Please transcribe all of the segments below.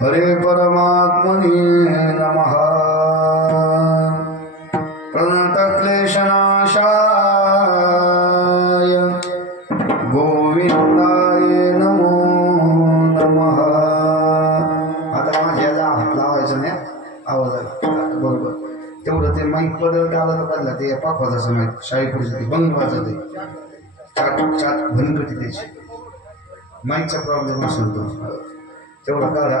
हरे परमात्मने नमः। प्रणतक्लेशनाशाय गोविंदाय नमो नमः। आता माझ्याला हात लावायचा नाही, आवाज आला बरोबर तेवढं ते माईक बदलता आलं बदला ते पाकवाजाचं माईक शाहीपुढचं ते बंद वाजत चाट चाट बंद करते त्याची माईकचा प्रॉब्लेम असेल तो तेवढं काढा।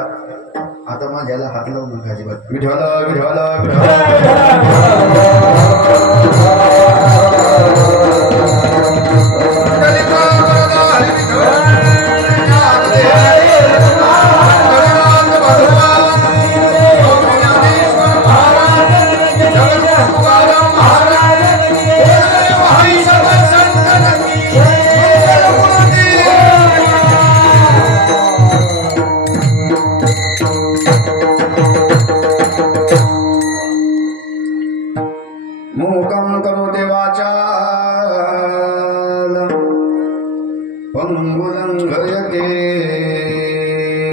आता माझ्याला हात लावू नका अजिबात। विठ्ठला विठ्ठला मूकं करोति वाचालं पंगुलंघयते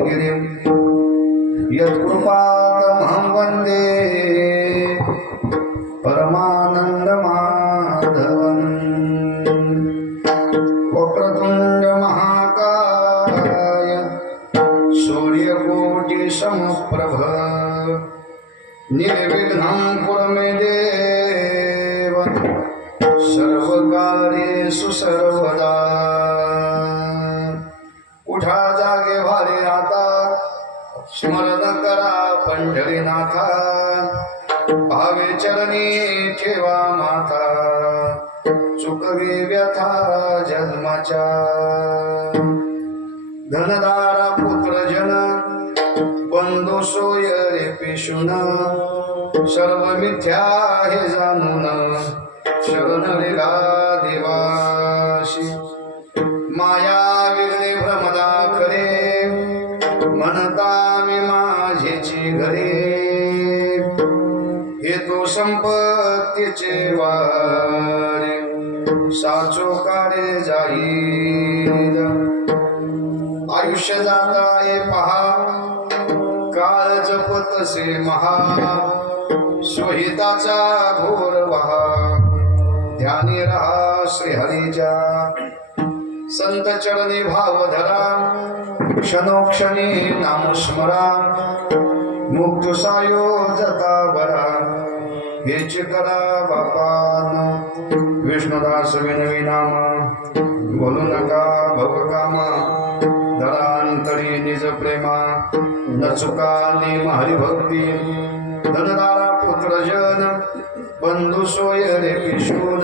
गिरिं यत्कृपातमहं वन्दे परमानन्दमाधवम्। वक्रतुण्ड महाकाय सूर्यकोटिसमप्रभ निर्विघ्नं कुरु मे देव सर्वकार्येषु सर्वदा। उठा जागे भारे आता स्मरण करा पंढरीनाथा भावे चरणी ठेवा माथा चुकवी व्यथा जन्माच्या। धनदारा पुत्रजन बंधू सोय रे पिशून सर्व मिथ्या हे जाणून शरण रेगा देवाशी। माया विघ्ने भ्रमदा खरे म्हणता मी माझेची घरे हे तो संपत्तीचे वारे साचो काळे जाईल। आयुष्य जाताये पहा काळ जपतसे महा स्वहिताचा घोर वहा ध्यानी रहा श्रीहरीच्या। संत चरणी भाव धरा क्षणोक्षणी नामस्मरा मुक्त सायो जता बरा हेच करा बापान। विष्णुदास विनवी नाम बोलू नका भवकामा धरांतरी निज प्रेमा न चुका नेम हरिभक्ती। धनदारा पुत्रजन बंधू सोय रे पिशून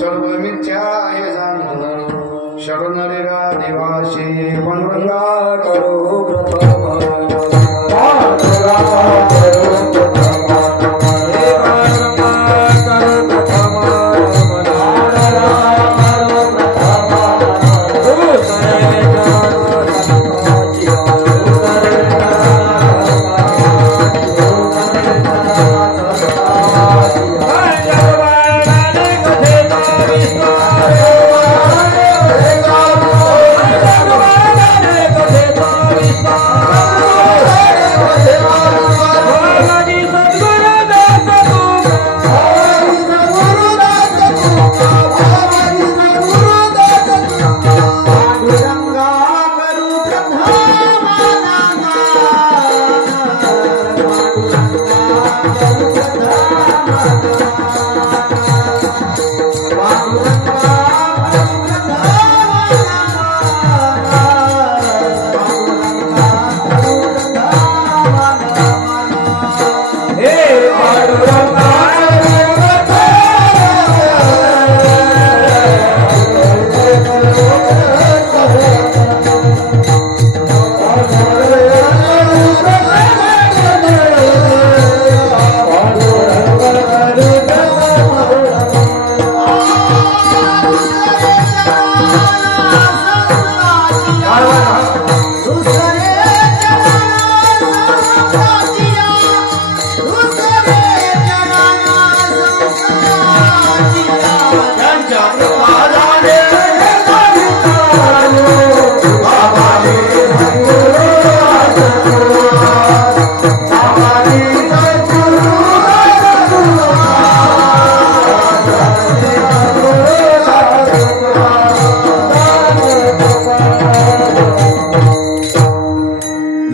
सर्व मिथ्या हे जाणून शरण रेगा देवाशी। पांडुरंगा करो प्रथम Bye.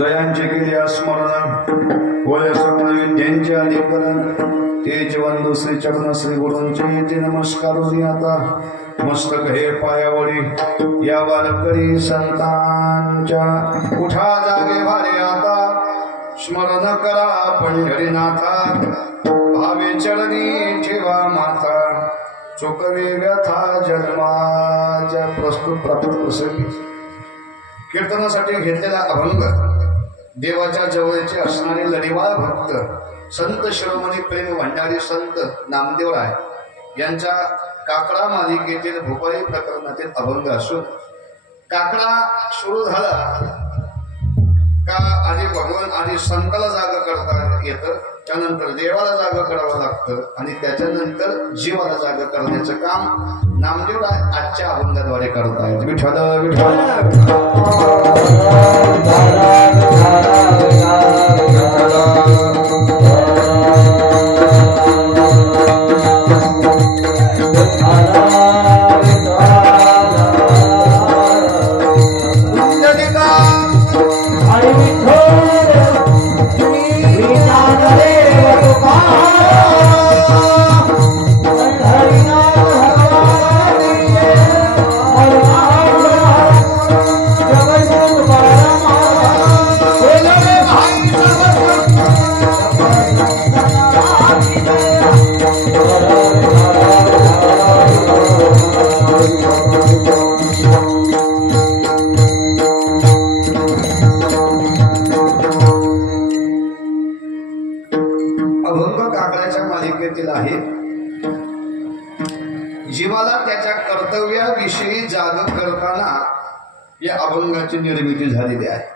जयांचे केले स्मरण वयसमन विद्यांचे अधिकरण तेज वंदू श्री चरण श्री गुरूंचे ते नमस्कार आता मस्तक हे पायावरी या वारकरी संतांच्या उठा जागे वारे आता स्मरण करा पंढरीनाथा भावे चरणी ठेवा माथा चोकवे व्यथा जन्माच्या प्रस्तुत प्राप्त प्रसंगी कीर्तनासाठी घेतलेला अभंग देवाच्या जवळचे असणारे लढीवाळ भक्त संत शिरोमणी प्रेम भंडारी संत नामदेवराय यांच्या काकडा मालिकेतील भोपाळी प्रकरणातील अभंग असून काकडा सुरू झाला का आधी भगवान आधी संताला जाग करता येतं त्यानंतर देवाला जाग करावं लागतं आणि त्याच्यानंतर जीवाला जाग करण्याचं काम नामदेवराय आजच्या अभंगाद्वारे करतायत विठ्ठल जीवाला त्याच्या कर्तव्याविषयी जाग करताना या अभंगाची निर्मिती झालेली आहे।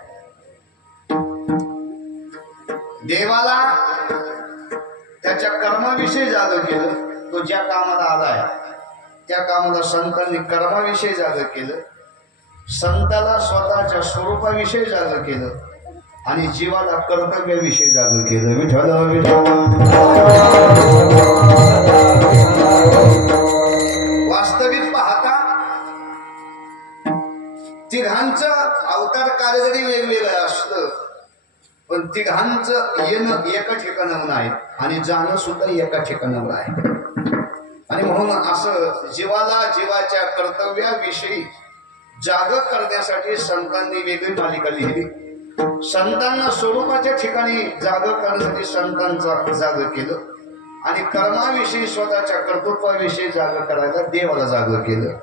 देवाला त्याच्या कर्माविषयी जाग केलं, तो ज्या कामाला आलाय त्या कामाला संतांनी कर्माविषयी जाग केलं, संताला स्वतःच्या स्वरूपाविषयी जाग केलं आणि जीवाला कर्तव्याविषयी जाग केलं। विठ्ठल वास्तविक पाहता तिघांचं अवतार कार्य जरी वेगवेगळं असतं पण तिघांचं येणं एका ठिकाणावर नाही आणि जाणं सुद्धा एका ठिकाणावर आहे। आणि म्हणून असं जीवाला जीवाच्या कर्तव्याविषयी जाग करण्यासाठी संतांनी वेगळी मालिका लिहिली। संतांना स्वरूपाच्या ठिकाणी जाग करण्यासाठी संतांचा जाग केलं आणि कर्माविषयी स्वतःच्या कर्तृत्वाविषयी जाग करायला देवाला जाग केलं।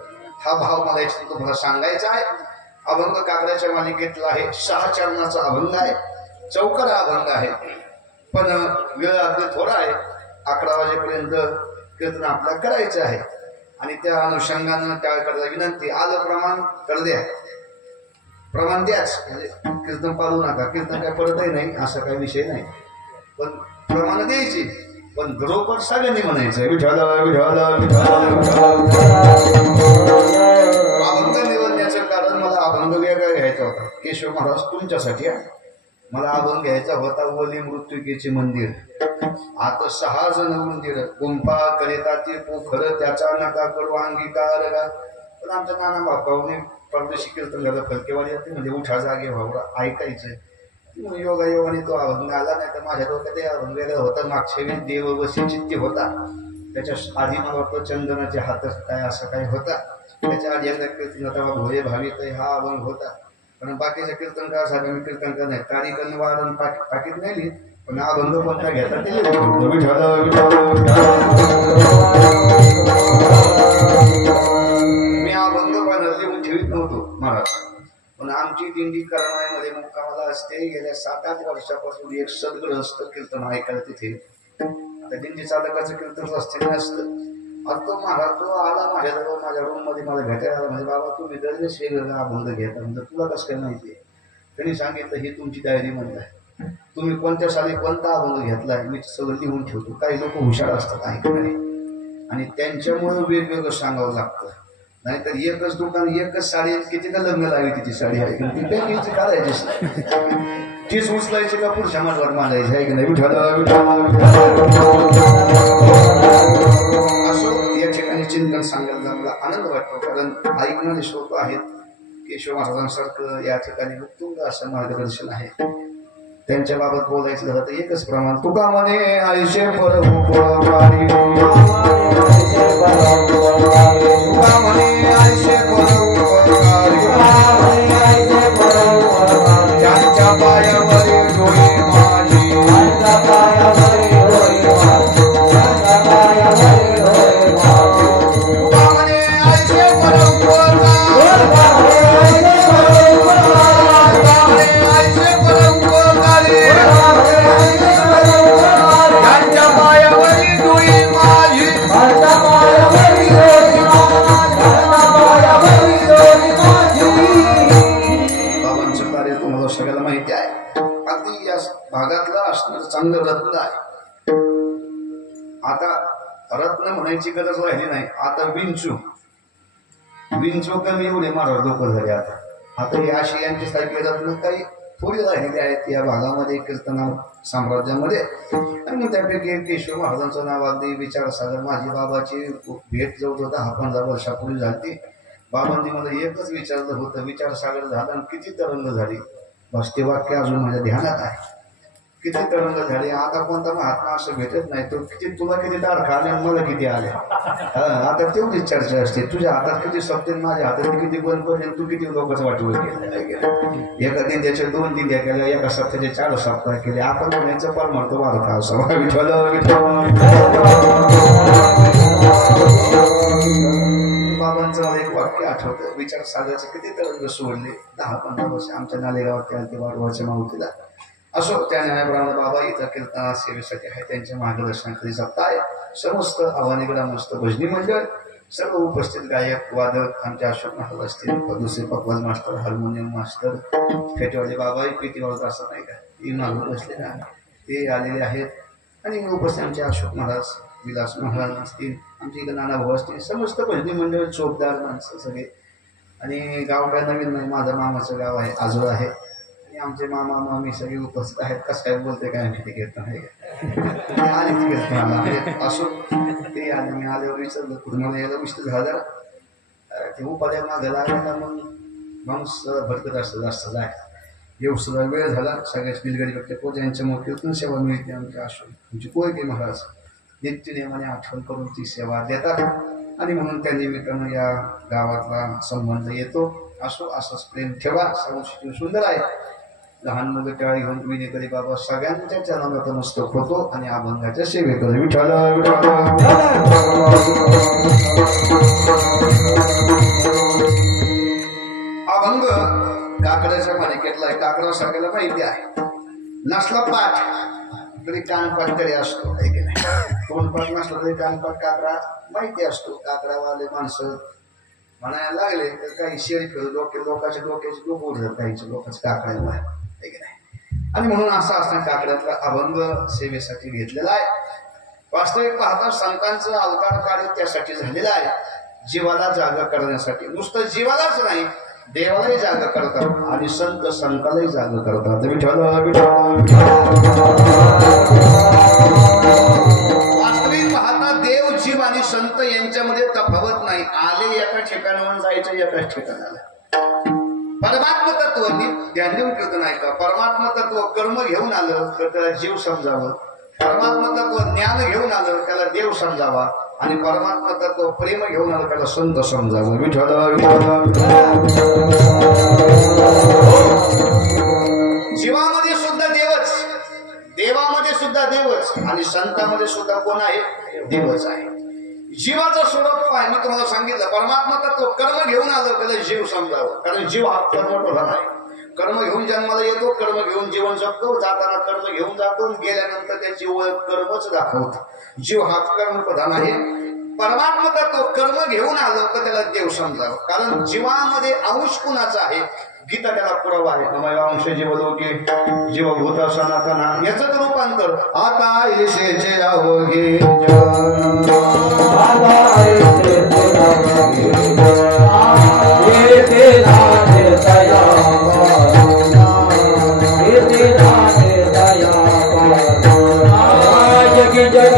हा भाव मला इथे तुम्हाला सांगायचा आहे। अभंग काकड्याच्या मालिकेतला आहे, 6 चरणाचा अभंग आहे, चौकरा अभंग आहे, पण वेळ अगदी थोडा आहे। 11 वाजेपर्यंत कीर्तन आपल्याला करायचं आहे आणि त्या अनुषंगानं त्यावेळेला विनंती आलं प्रमाण कर द्या, प्रमाण द्याच, म्हणजे कीर्तन पाळू नका, कीर्तन काय पडतही नाही असं काही विषय नाही, पण प्रमाण द्यायची, पण बरोबर सगळ्यांनी म्हणायचं विठ्ठल विठ्ठल अभंग निवडण्याचं कारण मला अभंग वेगळा घ्यायचा होता। केशव महाराज तुमच्यासाठी मला अभंग घ्यायचा होता ओली मृत्युकेचे मंदिर, आता 6 जण मंदिर गुंफा करिता ते पोखर त्याचा नका करू अंगीकार, पण आमच्या नाना बापाने परदेशी कीर्तन झालं फलकेवाडी जाते म्हणजे उठा जागे व्हावं ऐकायचं। योगा योगाने तो अभंग आला नाही तर माझ्या डोक्यात अभंग वेगळा होता। मागच्या वेळी देव वशी चित्ती होता, त्याच्या आधी मला वाटतं चंदनाचे हात काय असं काय होता, त्याच्या आधी एकदा कीर्तन होता भोये भावित हा अभंग होता, पण बाकीच्या कीर्तनकार साहेबांनी कीर्तनकार नाही तारीखन वारण पाकिट नाही लिहित, पण अभंग कोणता घेतात ते मी अभंग पाहिलं लिहून ठेवीत नव्हतो महाराज, पण आमची दिंडी करमाळ्यामध्ये मुक्कामाला असते। गेल्या 7-8 वर्षापासून एक सद्गृहस्थ कीर्तन ऐकायला तिथे, आता दिंडी चालकाचं कीर्तन असते नसतं। आता तो महाराज तो आला माझ्याजवळ, माझ्या रूम मध्ये मला भेटायला आला, म्हणजे बाबा तुम्ही दरवेळेस वेगवेगळा अभंग घेता, म्हणजे तुला कसं काय माहिती आहे? त्यांनी सांगितलं ही तुमची डायरी म्हणताय, तुम्ही कोणत्या साली कोणता अभंग घेतलाय मी सगळं लिहून ठेवतो। काही लोक हुशार असतात ऐकणारे आणि त्यांच्यामुळे वेगवेगळं सांगावं लागतं, नाहीतर एकच दुकान एकच साडी किती का लग्न लावी तिची साडी आहे ती पॅकिंगची काढायचीच नाही, तीच उचलायची का पुढच्या मार्गावर मांडायची आहे की नाही विठ्ठल असो। या ठिकाणी चिंतन सांगायला मला आनंद वाटतो, कारण ऐकणारे श्रोत आहेत। केशव महाराजांसारखं या ठिकाणी उत्तुंग असं मार्गदर्शन आहे। त्यांच्या बाबत बोलायचं झालं तर एकच प्रमाण तुका म्हणे आयुष्य परउपकारी तुका म्हणे आयुष्य परउपकारी त्यांच्या पायावरी डोळे माझी तुका म्हणे आयुष्य सगळ्याला माहिती आहे. अगदी या भागातलं असणार चांगलं रत्न आहे. आता रत्न म्हणायची गरज राहिली नाही. आता विंचू कमी एवढे महाराज लोक झाले. आता हे अशी यांच्यासारखे रत्न काही थोडी राहिलेली आहेत या भागामध्ये कीर्तन साम्राज्यामध्ये. आणि मग त्यापैकी एक केशव महाराजांचं नाव अगदी विचारसागर. माझी बाबाची भेट जवळ 10-15 वर्षापूर्वी झाली. बाबांनी मला एकच विचारलं होतं, विचारसागर झाला आणि किती तरंग झाली. बस ते वाक्य अजून माझ्या ध्यानात आहे. किती तरंग झाले. आता कोणता महात्मा असं भेटत नाही तो किती तुला किती तारखा आल्या मला किती आल्या. आता तेवढीच चर्चा असते. तुझ्या हातात किती सप्ते माझ्या हातात किती बंद पडले तू किती लोकच वाटवून केलं. एका दिंड्याच्या 2 दिंड्या केल्या, एका सप्त्याचे 4 सप्ताह केले. आपण म्हणायचं पण म्हणतो वारता असा विठ्ठल बाबांचं एक वाक्य आठवतं. विचारसागरचे किती तरंग सोडले. 10-15 वर्ष आमच्या नालेगावात ते वाढवाच्या माहुतीला असो. त्या न्यायप्रमाणे बाबा इथं कीर्तना सेवेसाठी आहे. त्यांच्या मार्गदर्शनाखाली जपता आहे. समस्त आव्हानी ग्रामस्थ भजनी मंडळ, सर्व उपस्थित गायक वादक आमच्या अशोक महाराज असतील, दुसरे पकवाज मास्टर, हार्मोनियम मास्टर, फेटेवाले बाबा पेटीवाळत असं नाही का ती मागून बसले ना ते आलेले आहेत. आणि उपस्थित आमचे अशोक महाराज, विलास महाराज असतील, आमचे इकडे नाना भाऊ असतील, समस्त भजनी मंडळ चोपदार माणसं सगळे. आणि गाव काय नवीन नाही. माझं मामाचं गाव आहे, आजोळ आहे. आणि आमचे मामा मामी सगळे उपस्थित आहेत. कसं काय बोलते काय माहिती घेत नाही असो. ते आले. मी आल्यावर विचारलं कुठं मला यायला उशीर झाला. ते उपाध्या मागं लागला. मग माणूस भटकत असतं जास्त जाय. येऊ सुद्धा वेळ झाला. सगळ्याच बिलगडी व्यक्ती पोत्यांच्या मोठीतून सेवा मिळते. आमच्या अशोक आमची कोयके महाराज नित्यनेमाने आठवण करून ती सेवा देतात. आणि म्हणून त्या निमित्तानं या गावातला संबंध येतो. असो असंच प्रेम ठेवा. सर्व सुंदर आहे. लहान मुलं टाळी घेऊन विनेकरी बाबा सगळ्यांच्या चरणात नमस्तक होतो आणि अभंगाच्या सेवेकडे विठ्ठल अभंग काकड्याच्या मालिकेतला आहे. काकडा सगळ्याला माहिती आहे. नसला पाठ तरी कानपाठ तरी असतो. तोंडपाठ नसला तरी कानपाठ काकडा माहिती असतो. काकडावाले माणसं म्हणायला लागले तर काही शेळी लोकांच्या डोक्याची डोकं उडतात. काहीच्या लोकांच्या काकड्यामुळे आहे की नाही. आणि म्हणून असं असताना काकड्यातला अभंग सेवेसाठी घेतलेला आहे. वास्तविक पाहता संतांचं अवतार कार्य त्यासाठी झालेलं आहे. जीवाला जागा करण्यासाठी. नुसतं जीवालाच नाही देवालाही जागा करतात आणि संत संतालाही जागा करतात. वास्तविक पाहता देव जीव आणि संत यांच्यामध्ये तफावत नाही. आले एका ठिकाणावर जायचं एकाच ठिकाणाला. परमात्म तत्व ध्यान देऊन ठेवत नाही का. परमात्म तत्व कर्म घेऊन आलं तर त्याला जीव समजावं. परमात्म तत्व ज्ञान घेऊन आलं त्याला देव समजावा. आणि परमात्मा तत्व प्रेम घेऊन आलं त्याला संत समजावं. जीवामध्ये सुद्धा देवच, देवामध्ये सुद्धा देवच आणि संतांमध्ये सुद्धा कोण आहे देवच आहे. जीवाचं स्वरूप आहे. मी तुम्हाला सांगितलं परमात्मा तत्व कर्म घेऊन आलं त्याला जीव समजावं. कारण जीव हा कर्म प्रधान आहे. कर्म घेऊन जन्माला येतो, कर्म घेऊन जीवन जगतो, जाताना कर्म घेऊन जातो, गेल्यानंतर त्याची ओळख कर्मच दाखवतो. जीव हा कर्म प्रधान आहे. परमात्मा तत्व कर्म घेऊन आलं तर त्याला देव समजावं. कारण जीवामध्ये अंश कुणाचा आहे गीता त्याला पुरावा आहे. ममय अंश जीवलोके जीवभूत सनातना. याचं रूपांतर आता येशेचे अवघे जग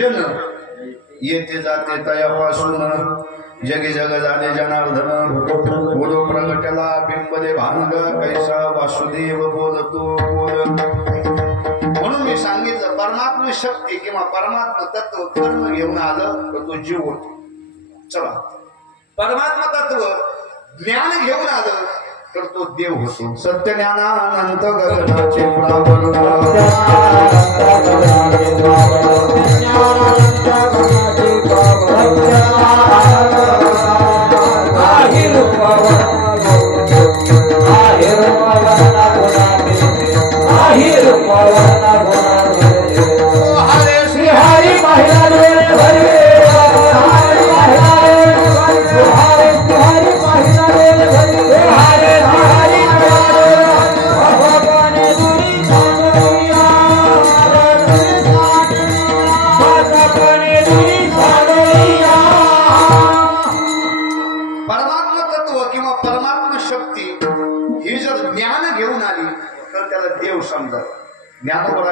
जन येते जाते तयापासून जगी जग झाले जनार्दन बोलो प्रगटला बिंबले भानग कैसा वासुदेव बोलतो बोल. म्हणून मी सांगितलं परमात्म शक्ती किंवा परमात्म तत्व कर्म घेऊन आलं तर तो जीव होतो. चला परमात्मा तत्व ज्ञान घेऊन आलं तर तो देव होतो. सत्य ज्ञानानंत गगनाचे प्रावण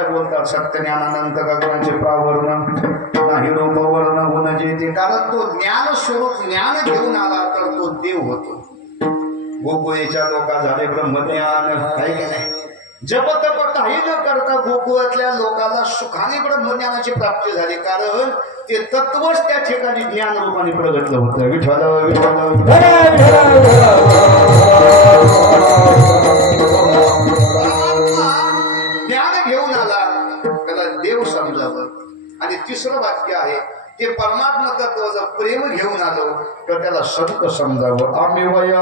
बोलतात. सत्य ज्ञानानंत गगनाचे प्रावरण नाही रूप वर्ण गुण जेते. कारण तो ज्ञान स्वरूप ज्ञान घेऊन आला तर तो देव होतो. गोकुळेच्या लोका झाले ब्रह्मज्ञान आहे की नाही. जप तप काही न करता गोकुळातल्या लोकांना सुखाने ब्रह्मज्ञानाची प्राप्ती झाली. कारण ते तत्वच त्या ठिकाणी ज्ञान रूपाने प्रगटलं होतं. विठ्ठल घेऊन आला त्याला देव समजावं. आणि तिसरं वाक्य आहे ते परमात्मा तत्व जर प्रेम घेऊन आलो तर त्याला संत समजावं. आम्ही वय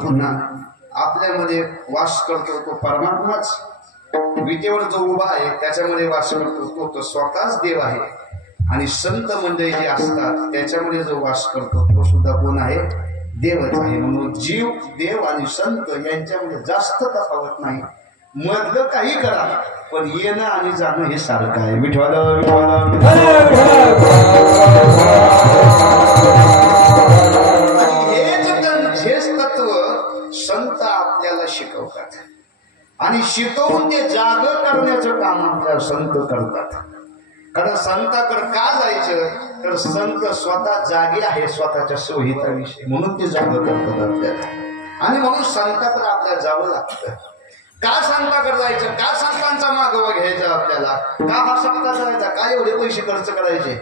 पुन्हा आपल्यामध्ये वास करतो तो परमात्माच. विटेवर जो उभा आहे त्याच्यामध्ये वास करतो तो स्वतःच देव आहे. आणि संत मंडळी जे असतात त्याच्यामध्ये जो वास करतो तो सुद्धा कोण आहे? देवच आहे. म्हणून जीव देव आणि संत यांच्यामध्ये जास्त तफावत नाही. मधलं काही करा पण येणं आणि जाणं हे सारखं आहे. विठ्ठल हेच तत्व संत आपल्याला शिकवतात आणि शिकवून ते जाग करण्याचं काम आपल्या संत करतात. कारण संताकडे का जायचं तर संत स्वतः जागे आहे स्वतःच्या सोयीचा विषय म्हणून ते जाग करतात आपल्याला. आणि म्हणून संताकडे आपल्याला जावं लागतं. का संताकडे जायचं, का संतांचा मागोवा घ्यायचा आपल्याला, का हा सप्ताह करायचा, का एवढे पैसे खर्च करायचे,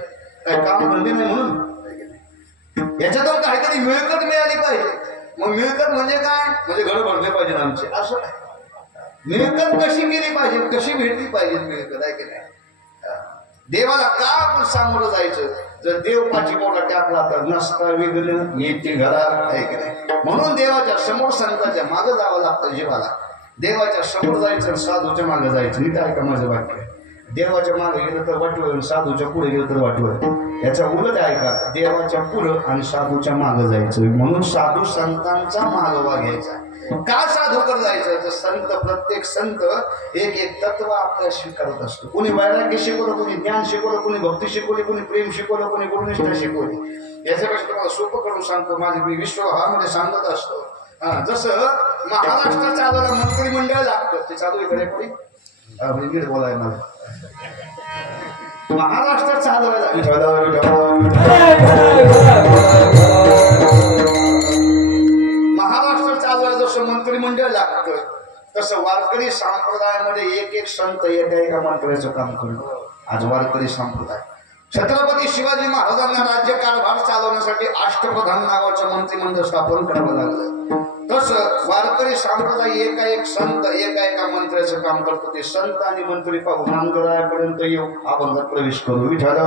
काय काम धंदे नाही म्हणून. याच्यातून काहीतरी मिळकत मिळाली पाहिजे. मग मिळकत म्हणजे काय, म्हणजे घर भरले पाहिजे आमचे, असं काय. मिळकत कशी केली पाहिजे, कशी भेटली पाहिजे मिळकत, आहे की नाही. देवाला का आपण सामोरं जायचं, जर देव पाठीमागला टाकला तर नसता वेगळं येते घरात, आहे की नाही. म्हणून देवाच्या समोर संतांच्या मागं जावं लागतं जीवाला. देवाच्या समोर जायचं, साधूच्या मागे जायचं. नीट ऐका माझं वाक्य. देवाच्या मागे गेलं तर वाटवं, साधूच्या पुढे गेलं तर वाटवं. याचा उलट ऐका, देवाच्या पुढं आणि साधूच्या मागे जायचं. म्हणून साधू संतांचा मागोवा घ्यायचा. का साधूकडे जायचं, तर संत, प्रत्येक संत एक एक तत्व आपल्याला स्वीकारत असतो. कोणी वैराग्य शिकवलं, कोणी ज्ञान शिकवलं, कोणी भक्ती शिकवली, कोणी प्रेम शिकवलं, कोणी गुरुनिष्ठा शिकवली. याच्यापेक्षा तुम्हाला सोपं करून सांगतो, माझे मी विश्वभावामध्ये सांगत असतो. जसं महाराष्ट्र चालवायला मंत्रिमंडळ लागतं, ते चालू इकडे कोणी नीट बोलाय मला. महाराष्ट्र चालवायला महाराष्ट्र चालवायला जसं मंत्रिमंडळ लागतं, तसं वारकरी संप्रदायामध्ये एक एक संत एका मंत्र्याचं काम करतो. आज वारकरी संप्रदाय छत्रपती शिवाजी महाराजांना राज्यकारभार चालवण्यासाठी अष्टप्रधान नावाचं मंत्रिमंडळ स्थापन करावं लागलं. तसं वारकरी संप्रदाय एका एक संत एका मंत्र्याचं काम करतो. ते संत आणि मंत्री पाहून नांदरायापर्यंत येऊ, अभंगात प्रवेश करू. विठ्ठला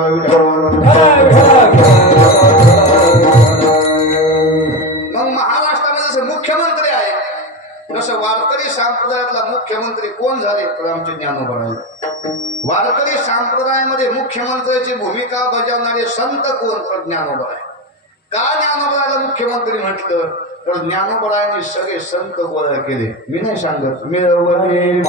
मग महाराष्ट्रामध्ये जसं मुख्यमंत्री आहे, तसं वारकरी संप्रदायातला मुख्यमंत्री कोण झाले, तर आमचे ज्ञानोबा आहे. वारकरी संप्रदायामध्ये मुख्यमंत्र्याची भूमिका बजावणारे संत कोण, तर ज्ञानोबा आहे. का ज्ञानोबाला मुख्यमंत्री म्हटलं, तर ज्ञानोबांनी सगळे संत गोळा केले. मी नाही सांगत, मिळवले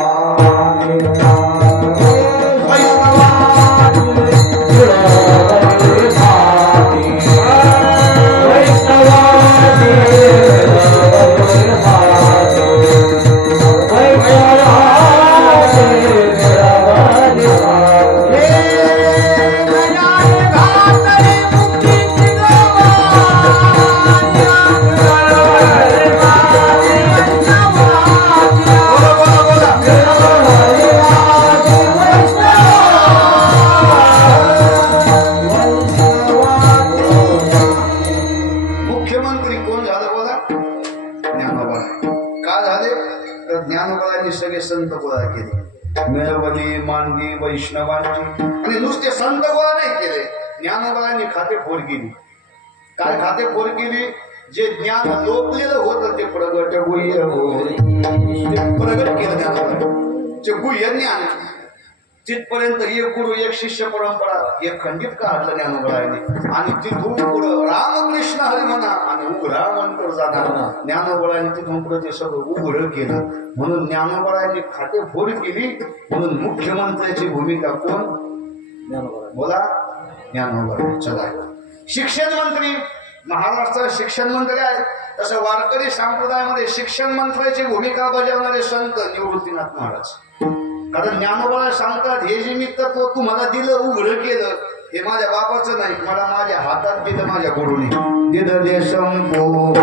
वैष्णवांची. आणि नुसते संत गोळा नाही केले, ज्ञानोबांनी खातेफोड केली. काय खातेफोड केली, जे ज्ञान लोपलेलं होतं ते प्रगट प्रगट केलं ज्ञानोबांनी. जे गुह्य ज्ञान तिथपर्यंत एक गुरु एक शिष्य परंपरा एक खंडित काढलं ज्ञानोबांनी. आणि तिथून पुढं रामकृष्ण हरी म्हणा आणि उघडा मंत्र जाणार. ज्ञानोबांनी तिथून पुढे ते सगळं उघड केलं. म्हणून ज्ञानोबांनी खातेफोड केली. म्हणून मुख्यमंत्र्याची भूमिका कोण, बोला, ज्ञानोबा. चला, शिक्षण मंत्री महाराष्ट्रात शिक्षण मंत्री आहे. तसं वारकरी संप्रदायामध्ये शिक्षण मंत्र्याची भूमिका बजावणारे संत निवृत्तीनाथ महाराज. कारण ज्ञानोबाला सांगतात, हे जे मी तत्व तुम्हाला दिलं, उघड केलं, हे माझ्या बापाचं नाही, मला माझ्या हातात दिलं, माझ्या गुरुने दिलं. ते संपूर्ण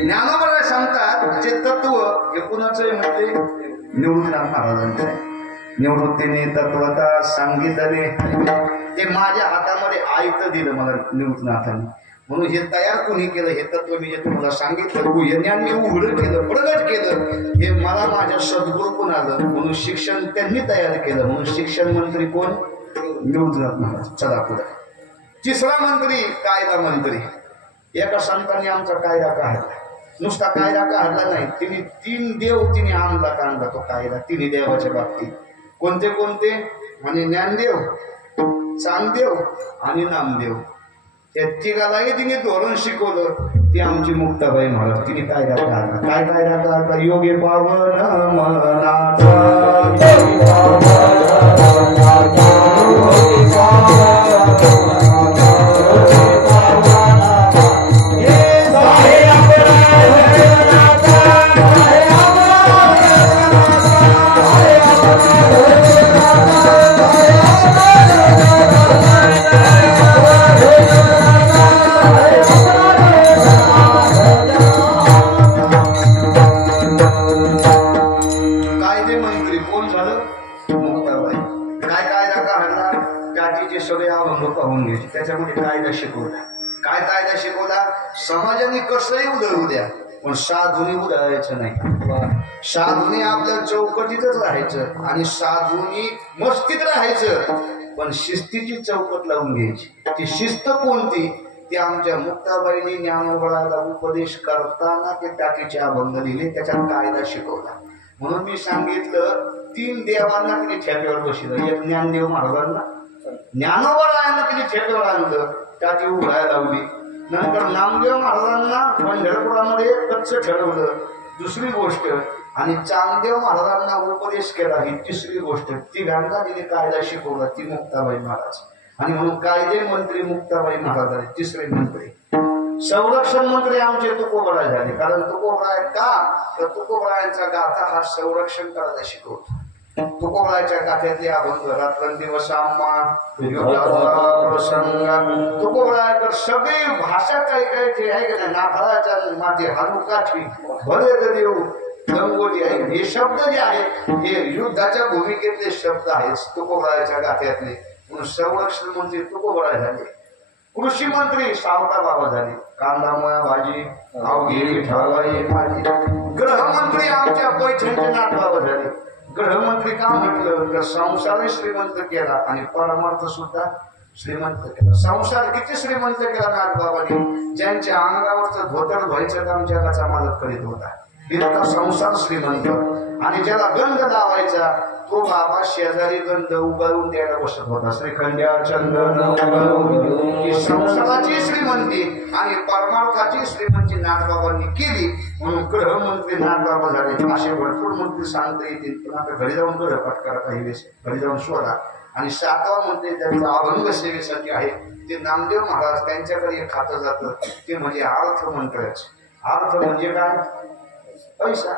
ज्ञानोबा सांगतात, जे तत्व हे कुणाचं म्हणजे निवृत्तीनाथ महाराजांचं आहे. निवृत्तीने तत्वता सांगितले, ते माझ्या हातामध्ये आयत दिलं मला निवृत्तीनाथांनी. म्हणून हे तयार कोणी केलं हे तत्व मी जे तुम्हाला सांगितलं गुह्यज्ञान मी उघड केलं प्रगट केलं हे मला माझ्या सद्गुरूकडून आलं म्हणून शिक्षण त्यांनी तयार केलं म्हणून शिक्षण मंत्री कोण निवृत्तीनाथ महाराज. चला पुढे तिसरा मंत्री कायदा मंत्री. एका संतांनी आमचा कायदा काढला नुसता कायदा काढला नाही तिने 3 देव तिने अंमलात आणला तो कायदा तिन्ही देवाच्या बाबतीत. कोणते कोणते म्हणजे ज्ञानदेव चांगदेव आणि नामदेव त्या तिघालाही तिने धोरण शिकवलं. ती आमची मुक्ताबाई महाराज तिने कायदा काढला. काय कायदा काढला योगी पावन मनाचा त्याच्यामध्ये कायदा शिकवला. काय कायदा शिकवला समाजाने कसंही उधळू द्या पण साधूनी उधळायचं नाही. साधूनी आपल्या चौकटीतच राहायचं आणि साधूनी मस्तीत राहायचं पण शिस्तीची चौकट लावून घ्यायची. ती शिस्त कोणती ती आमच्या मुक्ताबाईंनी ज्ञानोबाला उपदेश करताना ते टाकीचे अभंग दिले त्याच्यात कायदा शिकवला. म्हणून मी सांगितलं 3 देवांना तिने ठेप्यावर बसवलं. एक ज्ञानदेव महाराजांना ज्ञानोबाला तिने ठेप्यावर आणलं टाकी उघडायला लावली. नंतर नामदेव महाराजांना पंढरपुरामध्ये कच्च ठरवलं दुसरी गोष्ट आणि चांगदेव महाराजांना उपदेश केला ही तिसरी गोष्ट. तिघांना तिने कायदा शिकवला ती मुक्ताबाई महाराज. आणि म्हणून कायदे मंत्री मुक्ताबाई महाराज आहे तिसरे मंत्री. संरक्षण मंत्री आमचे तुकोबराय झाले कारण तुकोबराय का तर तुकोबरायांचा गाथा हा संरक्षण करायला शिकवतो. तुकोबरायच्या गाथ्यातले अभंग रात्रंदिवस आम्हा प्रसंग तुकोबरायकर सगळी भाषा काय काय ते आहे की नाही नाथाळाच्या माती हानुकाठी भले देऊ गंगोली आहे हे शब्द जे आहेत हे युद्धाच्या भूमिकेतले शब्द आहेत तुकोबरायच्या गाथ्यातले. म्हणून संरक्षण मंत्री तुकोबराय झाले. कृषी मंत्री सावता बाबा झाले. कांदामुळा भाजी अवघी ठरवाई माझी. गृहमंत्री आमच्या पैठणचे नाथ बाबा झाले. गृहमंत्री का म्हटलं तर संसारही श्रीमंत केला आणि परमार्थ सुद्धा श्रीमंत केला. संसार किती श्रीमंत केला नाथबाबांनी ज्यांच्या अंगावरचं धोतर व्हायचं काम जगाचा मालक करीत होता इतका संसार श्रीमंत. आणि ज्याला गंध लावायचा तो बाबा शेजारी गंध उगाळून द्यायला बसत होता. श्रीखंड्या चंदन ही संसाराची श्रीमंती आणि परमार्थाची श्रीमंती नाथबाबांनी केली म्हणून गृहमंत्री नाथबाबा झाले. असे भरपूर मंत्री सांगता येतील पण आता घरी जाऊन गृहपाठ करा काही वेळेस घरी जाऊन शोधा. आणि 7वा मंत्री त्यांचा अभंग सेवेसाठी आहे ते नामदेव महाराज त्यांच्याकडे एक खातं जातं ते म्हणजे अर्थमंत्र्याचे. अर्थ म्हणजे काय पैसा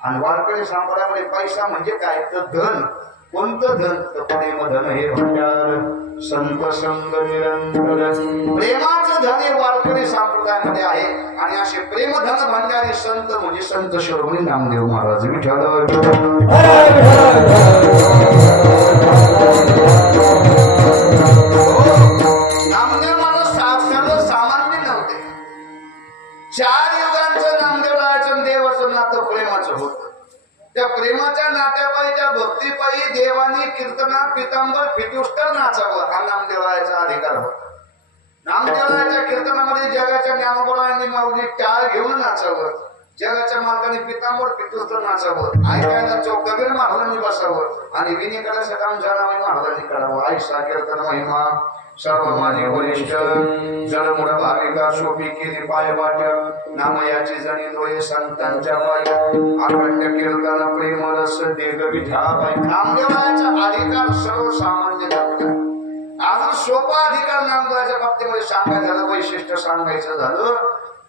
आणि वारकरी संप्रदायामध्ये पैसा म्हणजे काय तर धन. कोणतं धन तर प्रेम धन हे भंडार संत संग निरंतर. प्रेमाचं धन हे वारकरी संप्रदायामध्ये आहे आणि असे प्रेमधन भंडारी संत म्हणजे संत शिरोमणी नामदेव महाराज. विठ्ठल नामदेव महाराज सर्वसामान्य नव्हते. 4 युगांचं नामदेवरायाचं देवाचं नातं प्रेमाचं होतं. त्या प्रेमाच्या नात्यापायी त्या भक्तीपायी देवानी कीर्तना पितांबर फिटुस्तर नाचावं हा नामदेवरायाचा अधिकार होता. नामदेवरायाच्या कीर्तनामध्ये जगाच्या ज्ञानोबांनी माऊली टाळ घेऊन नाचावं. जगाच्या मालकाने पितांबर फिटुस्तर नाचावं. ऐकायला कबीर महाराजांनी बसावं आणि विनिकराचं काम जाणावी महाराजांनी करावं. ऐसा कीर्तन महिमा सर्व माझे वरिष्ठ जडमुड भाविका शोभी केली पाय वाट नामयाची जणी डोळे संतांच्या पाय अखंड कीर्तन प्रेम रस देग विठाबाई. नामदेवाचा अधिकार सर्वसामान्य लागला. अजून सोपा अधिकार नामदेवाच्या बाबतीमध्ये सांगायचं झालं वैशिष्ट्य सांगायचं झालं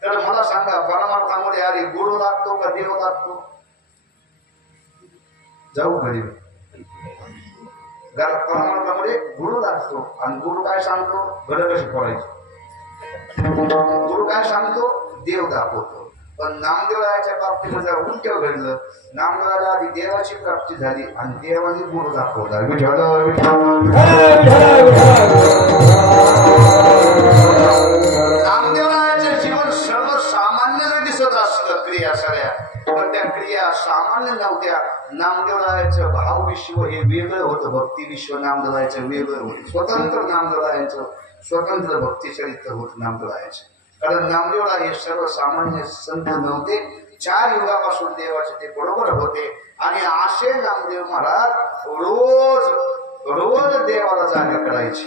तर मला सांगा परमार्थामध्ये आधी गुरु लागतो का देव लागतो? जाऊ घरी परमार्थामध्ये गुरु लागतो आणि गुरु काय सांगतो घड कशी फोडायची. गुरु काय सांगतो देव दाखवतो. पण नामदेवाच्या बाबतीमध्ये उलट घडलं. नामदेवाला आधी देवाची प्राप्ती झाली आणि देवाने गुरु दाखवला. नामदेव क्रिया सगळ्या, पण त्या क्रिया सामान्य नव्हत्या. नामदेवरायाचं भावविश्व हे वेगळं होतं, भक्ती विश्व नामदेवरायाचं वेगळं होतं. स्वतंत्र नामदेवरायांचं स्वतंत्र भक्तिचरित्र होतं नामदेवरायाचं. कारण नामदेवराय हे सर्वसामान्य संत नव्हते. 4 युगापासून देवाचे ते बरोबर होते. आणि असे नामदेव महाराज रोज रोज देवाला जागा करायचे.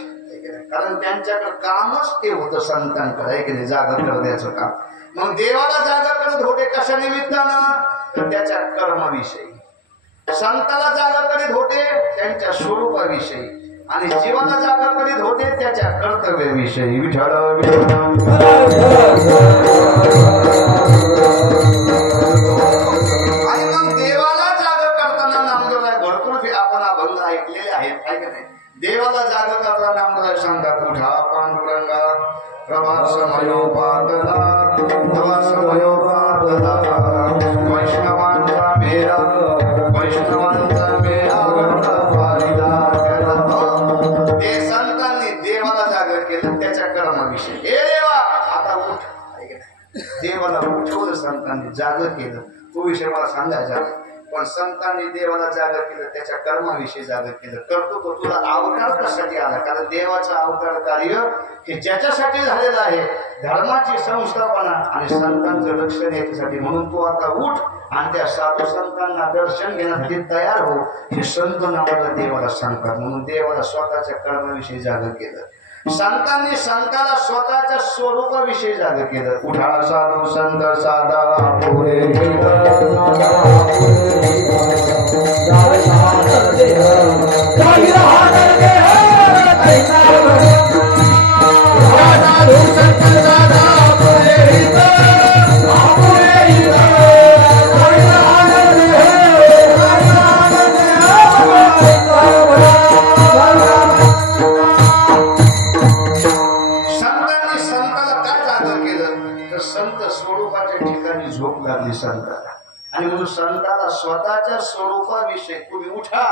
कारण त्यांच्याकडे कामच ते होतं संतांकडे, की नाही, जागा करण्याचं काम. मग देवाला जागा करत होते कशा निमित्तानं? तर त्याच्या कर्माविषयी. संताला जागा करीत होते त्यांच्या स्वरूपाविषयी, आणि जीवाला जागा करीत होते त्याच्या कर्तव्याविषयी. विठ्ठल आणि मग देवाला जागा करताना नामदेवराय भरपूर आपण अभंग ऐकलेले आहेत, आहे का नाही? देवाला जागा करताना नामदेवराय सांगतात, उठा पांडुरंगा प्रभासमयोपादला प्रभासमयोपादला वैष्णवांचा मेरा वैष्णवांचा मेरा ते संतांनी देवाला जागा केलं त्याच्या कर्माविषयी. हे देवा आता उठ. देवाला उठवलं संतांनी, जागा केलं. तो विषय मला सांगायचा, पण संतांनी देवाला जागा केलं त्याच्या कर्माविषयी जागा केलं. करतो तो तुला अवतार कशासाठी आला? कारण देवाचं अवतार कार्य हे ज्याच्यासाठी झालेलं आहे, धर्माची संस्थापना आणि संतांचं रक्षण याच्यासाठी. म्हणून तू आता उठ आणि त्या साधू संतांना दर्शन घेण्यासाठी तयार हो, हे संत नावाला देवाला सांगतात. म्हणून देवाला स्वतःच्या कर्माविषयी जागा केलं. संतांनी संताला स्वतःच्या स्वरूपाविषयी जागा केलं. उठा साधू संत साधा पुरे संताला. आणि म्हणून संताला स्वतःच्या स्वरूपाविषयी तुम्ही उठा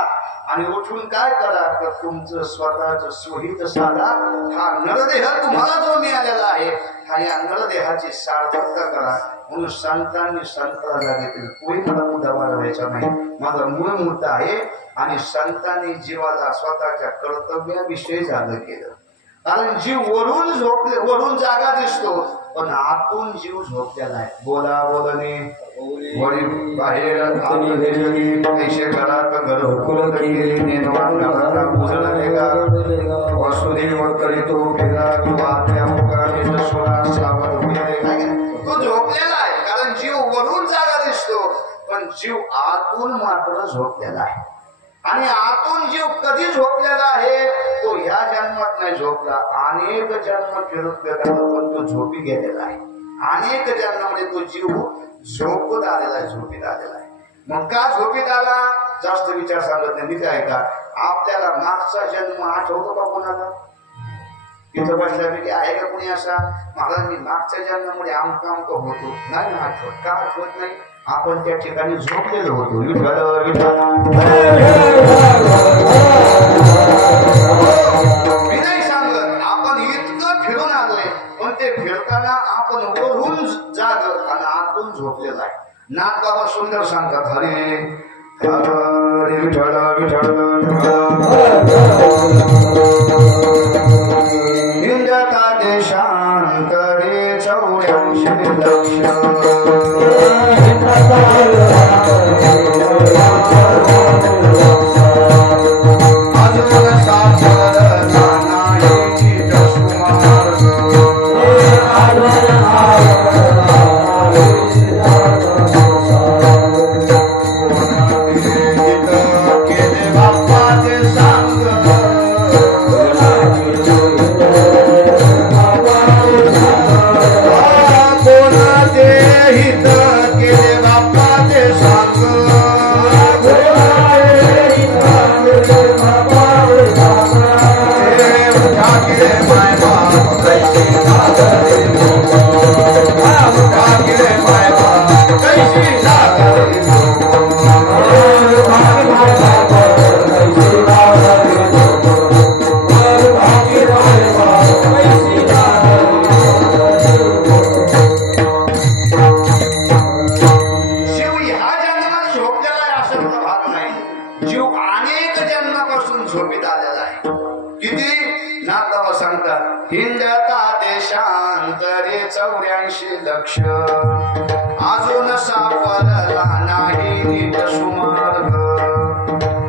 आणि उठून काय करा, तर तुमचं स्वतःचं स्वहित साधा. हा नरदेह तुम्हाला जो मिळालेला आहे, हा या नरदेहाची सार्थकता करा. म्हणून संतांनी संताला जागे केलं. कोणी मला मुद्दा वाढवायचा नाही, माझा मूळ मुद्दा आहे. आणि संतांनी जीवाला स्वतःच्या कर्तव्याविषयी जागे केलं. कारण जीव वरून जागा दिसतो, पण आतून जीव झोपलेला आहे. बोला बोलणे वडी बाहेर ऐशे घरात घरकुल केले निर्माण घराला उजळले का वसुदेव करीतो फिरा आपल्या मुखाने सोळा सावध होईल. तो झोपलेला आहे, कारण जीव वरून जागा दिसतो, पण जीव आतून मात्र झोपलेला आहे. आणि आतून जीव कधी झोपलेला आहे? तो ह्या जन्मात नाही झोपला, अनेक जन्म फिरत गेला, पण तो झोपी गेलेला आहे. अनेक जन्मामध्ये तो जीव झोपत आलेला आहे, झोपीत आलेला आहे. मग का झोपीत आला? जास्त विचार सांगत नाही. मी काय का आपल्याला मागचा जन्म आठवतो का कोणाला? तिथं बसल्यापैकी आहे का कोणी असा, महाराज मी मागच्या जन्मामध्ये आमका होतो? नाही ना आठवत. का आठवत नाही? आपण त्या ठिकाणी झोपलेलो होतो. विठ्ठल विठ्ठल मी नाही सांगत, आपण इतकं फिरून आलोय, पण ते फिरताना आपण वरून जाग आणि आतून झोपलेला आहे. नाथ बाबा सुंदर सांगतात, हरे हरे विठ्ठल विठ्ठल इंद्रका देशांतरे 84 लक्ष हित झोपीत आलेला आहे. किती नाथबाबा सांगतात, हिंडता देशांतरे 84 लक्ष, अजून सापडला नाही नीट सुमार्ग,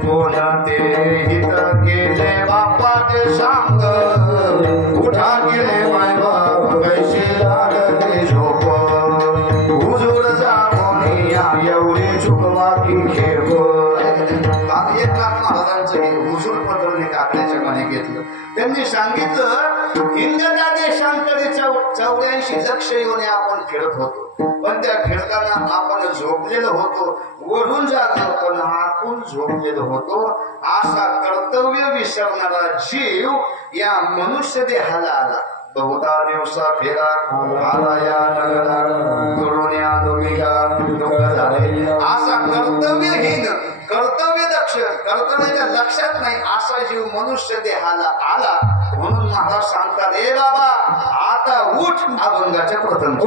कोण ते हित केले बापा ते सांग, उठा गेले माय बाप कैसे लागले झोप, हुजूर जाऊन या एवढे चुकवा की खेप. एकनाथ महाराजांचं हे हुजूर पत्रने काकड्याच्या माने घेतलं. त्यांनी सांगितलं, हिंदच्या देशांकडे 84 लक्ष येऊन आपण फिरत होतो, पण त्या फिरताना आपण झोपलेलो होतो, वरून जागलो पण आतून झोपलेलो होतो. असा कर्तव्य विसरणारा जीव या मनुष्य देहाला आला. बहुधा दिवसा फेरा आला या नगरा, दुरून आलो मिगा दुःख झाले. असा कर्तव्यहीन, कर्तव्य दक्ष, कर्तव्याच्या लक्षात नाही असा जीव मनुष्य देहाला आला. म्हणून महाराज सांगतात, ए बाबा आता उठ, अभंगाच्या प्रथम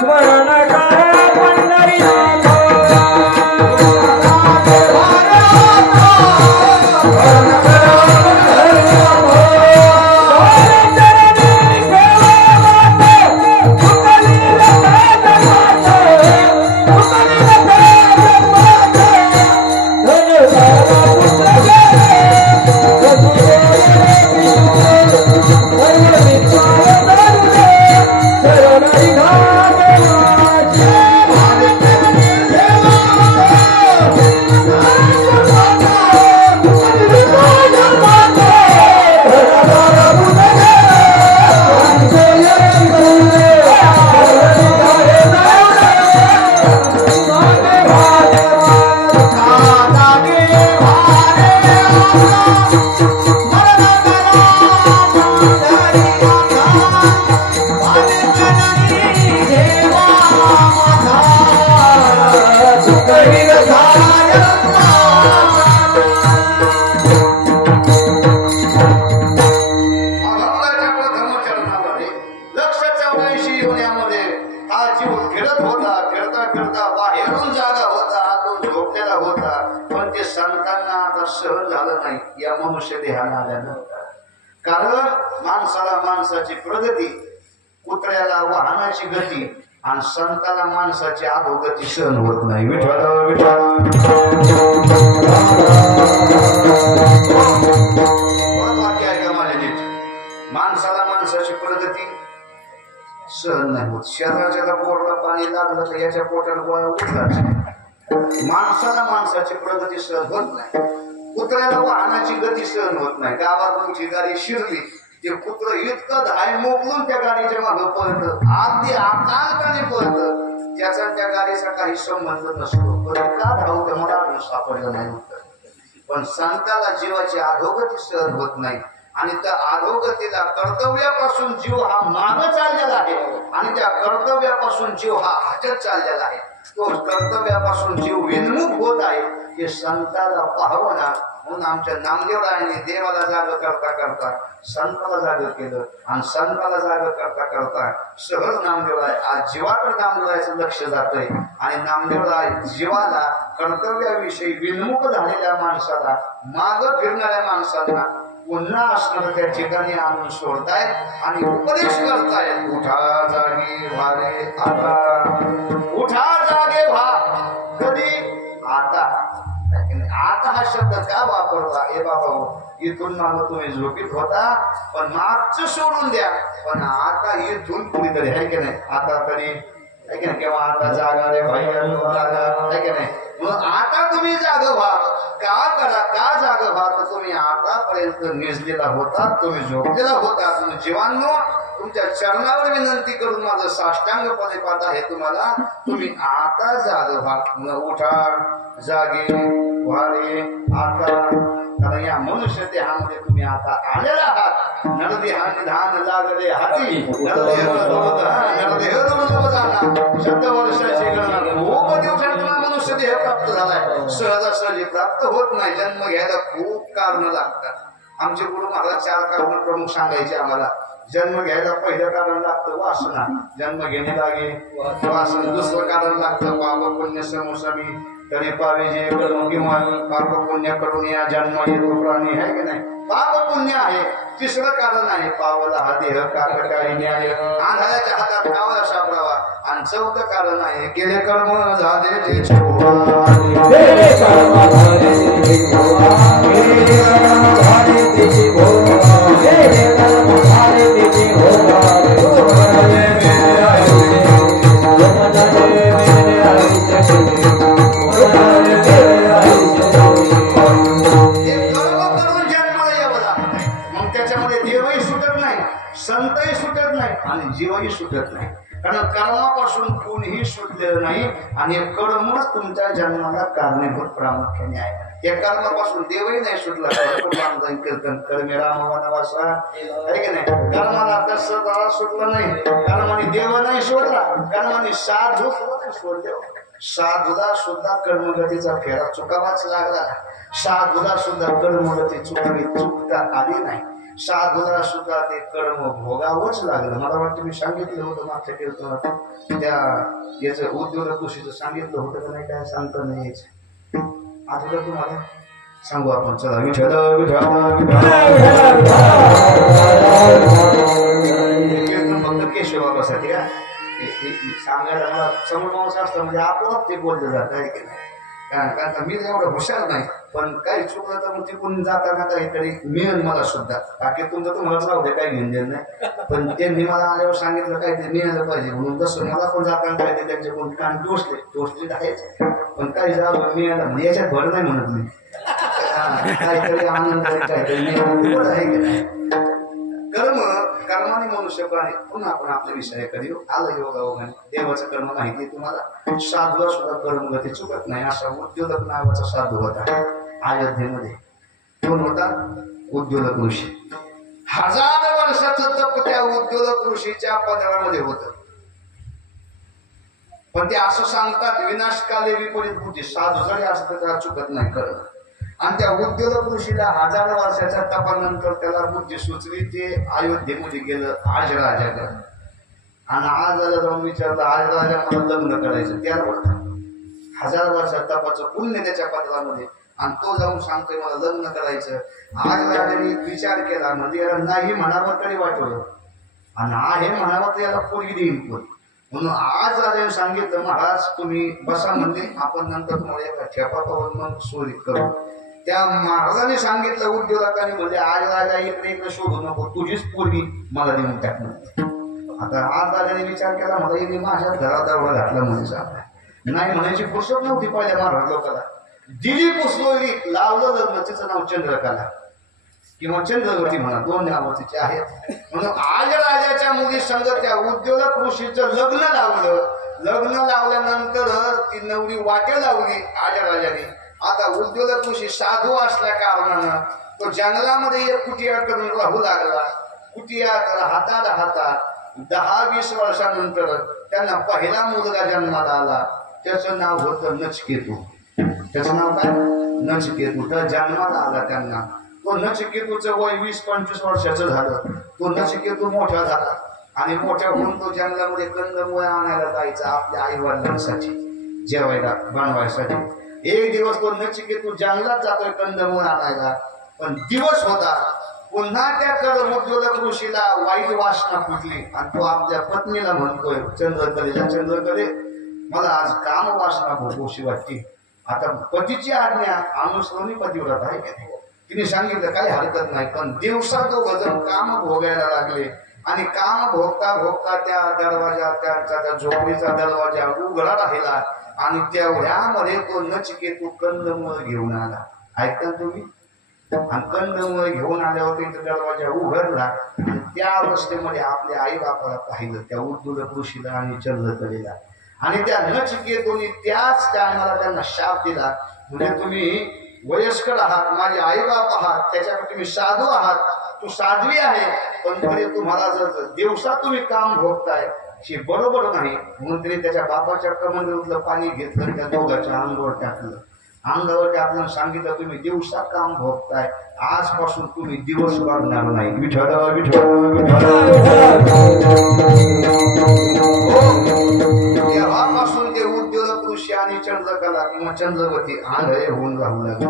स्मरण कर पंढरीनाथ. या मनुष्य देहाला आल्यानं. कारण माणसाला माणसाची प्रगती, कुत्र्याला वाहनाची गती आणि संताला माणसाची अधोगती सहन होत नाही. विठ्ठल विठ्ठल वाक्य आहे का माझ्या नीट. माणसाला माणसाची प्रगती सहन नाही होत. शहराच्या पोटाला पाणी लागलं तर याच्या पोटाला गोळा उठलाच. माणसाला माणसाची प्रगती सहन होत नाही. कुत्र्याला वाहनाची गती सहन होत नाही. गावात तुमची गाडी शिरली, ते कुत्र इतकं धाय मोकलून त्या गाडीच्या मागं पळतं, अगदी आकांताने पळतं. त्याचा त्या गाडीचा काही संबंध नसतो. पण का धावतं मला अजून सापडलं नाही होतं. पण संताला जीवाची अधोगती सहन होत नाही आणि त्या अधोगतीला कर्तव्यापासून जीव हा मागं चाललेला आहे आणि त्या कर्तव्यापासून जीव हा हटत चाललेला आहे. तो कर्तव्यापासून जीव विन्मुख होत आहे. हे संताला पाहावं ना. म्हणून आमच्या नामदेवरायांनी देवाला जाग करता करता संताला जाग केलं आणि संताला जाग करता करता सहज नामदेवराय आज जीवाकडे नामदेवरायचं लक्ष जातंय आणि नामदेवराय जीवाला कर्तव्याविषयी विन्मुख झालेल्या माणसाला, माग फिरणाऱ्या माणसांना पुन्हा असणार त्या ठिकाणी आणून सोडतायत आणि उपदेश करतायत. उठा जागे व्हारे आता, उठा जागे व्हा. कधी? आता. आता हा शब्द का वापरला? हे बाबा इथून माग तुम्ही झोपीत होता पण मागचं सोडून द्या, पण आता इथून कुणीतरी आहे की नाही, आता तरी आहे की नाही, किंवा आता जागा रे भाई जागा आहे की नाही. मग आता तुम्ही जाग व्हा. का करा? का जाग व्हा? तर तुम्ही आतापर्यंत निजलेला होता, तुम्ही झोपलेला होता. तुम्ही जीवांनो तुमच्या चरणावर विनंती करून माझं साष्टांग पदे पाठ आहे तुम्हाला, तुम्ही आता जाग व्हा. उठा जागे व्हारे आता. कारण या मनुष्य देहामध्ये तुम्ही आता आलेला आहात. नरदेहा निधान लागले हाती, शब्द वर्षाची गणना खूप दिवसांना मनुष्य देह प्राप्त झालाय. सहजासहजी प्राप्त होत नाही. जन्म घ्यायला खूप कारण लागतात. आमचे गुरु महाराज 4 कारण प्रमुख सांगायचे आम्हाला. जन्म घ्यायला पहिलं कारण लागतं वासना, जन्म घेणे लागे वासना. दुसरं कारण लागतं पाप पुण्य समोसमी तरी पावे जे कर्म किंवा पाप पुण्य करून या जन्म येतो प्राणी आहे की नाही. पाप पुण्य आहे. तिसरं कारण आहे पावला हा देह काकटाळी न्याय आंधळ्याच्या हातात कावळा सापडावा. आणि चौथं कारण आहे केले कर्म झाले ते संतही सुटत नाही आणि जीवही सुटत नाही. कारण कर्मापासून कोणीही सुटलेलं नाही आणि कर्मच तुमच्या जन्माला कारणीभूत प्रामुख्याने आहे. या कर्मापासून देवही नाही सुटला. कीर्तन कर्मे राम वनवासा आहे की नाही. कर्माला तसं सुटलं नाही. कर्माने देव नाही सोडला. कर्माने साधू सोडले. साधूला सुद्धा कर्मगतीचा फेरा चुकावाच लागला. साधूला सुद्धा कर्मगती चुकता आली नाही. साधूला सुद्धा ते कर्म भोगावंच लागलं. मला वाटतं मी सांगितलं होतं मागच्या कीर्तनात त्या याचं उद्योजक कृषीचं सांगितलं होतं का नाही काय सांगता नाही यायचं. आठवलं तुम्हाला सांगू आपण. चला विठ्ठल कीर्तन फक्त केशवबाबासाठी का सांगायला मला समोर माणूस असतं म्हणजे आपोआप ते बोललं जात आहे की नाही. कारण मी एवढं हुशार नाही पण काही चुकलं तर मग तिकडून जाताना काहीतरी मिळेल मला सुद्धा. बाकी तुमचं तुम्हालाच राहू दे काही घेऊन देत नाही. पण त्यांनी मला आल्यावर सांगितलं काहीतरी मिळालं पाहिजे म्हणून तसं मला पण जाताना काहीतरी त्यांचे कोण कान टोचले आहेच. पण काही झालं मिळालं म्हणजे याच्यात भर नाही म्हणत मी. काहीतरी आनंद काहीतरी मिळालं आहे की नाही. कर्माने मनुष्य प्राणी पुन्हा आपण आपल्या विषय कधी आलं योगायोगाने. देवाचं कर्म माहिती तुम्हाला. साधूला सुद्धा कर्मगती चुकत नाही. असा उद्योजक नावाचा साधू होता अयोध्येमध्ये. कोण होता? उद्योजक ऋषी. 1000 वर्षाचं तप त्या उद्योजक ऋषीच्या पदरामध्ये होत. पण ते असं सांगतात विनाशकाले विपरीत बुद्धी. साधू जरी असतं त्याला चुकत नाही कर्म. आणि त्या उद्योजक ऋषीला 1000 वर्षाच्या तपानंतर त्याला बुद्धी सुचली. ते अयोध्येमध्ये गेलं आज राजाकडे आणि आज राजा जाऊन विचारलं आज राजा मला लग्न करायचं. त्याला बोलतात 1000 वर्षात तपाचं पुण्य त्याच्या पत्रामध्ये. आणि तो जाऊन सांगतोय मला लग्न करायचं. आज राजाने विचार केला म्हणजे याला नाही म्हणावं तरी वाटवलं आणि आहे म्हणावं तर याला पोरगी देईन कोण. म्हणून आज राजाने सांगितलं महाराज तुम्ही बसा म्हणजे आपण नंतर तुम्हाला एका ठेपावर मग चोरी करू. त्या महाराजाने सांगितलं उद्योजकाने म्हणजे आज राजा इकडे इकडे शोधू नको तुझीच पोरगी मला देऊन टाकणार. आता आज राजाने विचार केला मला येणे माझ्या घरात दरवाजा घातला म्हणजे सांगा नाही म्हणायची फुरसत नव्हती पहिल्या महाराज लोकांना. दिली पुसलोली लावलं लग्न. तिचं नाव चंद्रकला किंवा चंद्रवती म्हणा 2 नावं तिचे आहेत. म्हणून आज राजाच्या मुली संग त्या उद्योजक ऋषीचं लग्न लावलं. लग्न लावल्यानंतर ती नवरी वाटे लावली आज राजाने. आता उद्योजक ऋषी साधू असल्या कारणानं तो जंगलामध्ये एक कुटिया करून राहू लागला. कुटिया राहता राहता 10-20 वर्षानंतर त्यांना पहिला मुलगा जन्माला आला. त्याचं नाव होतं नचिकेतू. त्याचं नाव काय? नचिकेतू. तर जन्माला आला त्यांना. तो नचिकेतूचं वय 20-25 वर्षाचं झालं. तो नचिकेतू मोठा झाला आणि मोठ्या होऊन तो जंगलामध्ये कंदमुळे आणायला जायचा आपल्या आई वडिलांसाठी जेवायला बनवायसाठी. एक दिवस तो नचिकेतू जंगलात जातोय कंदमुळे आणायला. पण दिवस होता पुन्हा त्या उद्योजक ऋषीला वाईट वासना फुटली आणि तो आपल्या पत्नीला म्हणतोय चंद्रकलेला चंद्रकले मला आज काम वासना भोगोशी वाटते. आता पतीची आज्ञा अनुसरणी पतिव्रत आहे की नाही. तिने सांगितलं काही हरकत नाही. पण दिवसा तो वजन काम भोगायला लागले आणि काम भोगता भोगता त्या दरवाजा त्या झोपडीचा दरवाजा उघडा राहिला आणि तेवढ्यामध्ये तो नचिकेतू कंदमुळे घेऊन आला. ऐकता तुम्ही. आणि कंदमुळे घेऊन आल्यावर त्यांचा दरवाजा उघडला आणि त्या अवस्थेमध्ये आपल्या आई बापाला पाहिलं त्या उद्योजक ऋषीला आणि चंद्रकलेला. आणि त्या नचिकेतूने त्याच टायमाला त्यांना शाप दिला म्हणजे तुम्ही वयस्कर आहात माझे आई बाप आहात त्याच्याकडे तुम्ही साधू आहात. तू साध्वी आहे पण तरी तुम्हाला जर दिवसा तुम्ही काम भोगताय हे बरोबर नाही. म्हणून तिने त्याच्या बापाच्या कमंडलूतलं पाणी घेतलं त्या दोघांच्या अंगावर टाकलं अंगावरती आपल्याला सांगितलं तुम्ही दिवसा काम भोगताय, आजपासून तुम्ही दिवस बघणार नाही. विठ्ठल विठ्ठल तेव्हापासून ते उद्योजक ऋषी आणि चंद्रकला किंवा चंद्रवती आंधळे होऊन राहू लागले.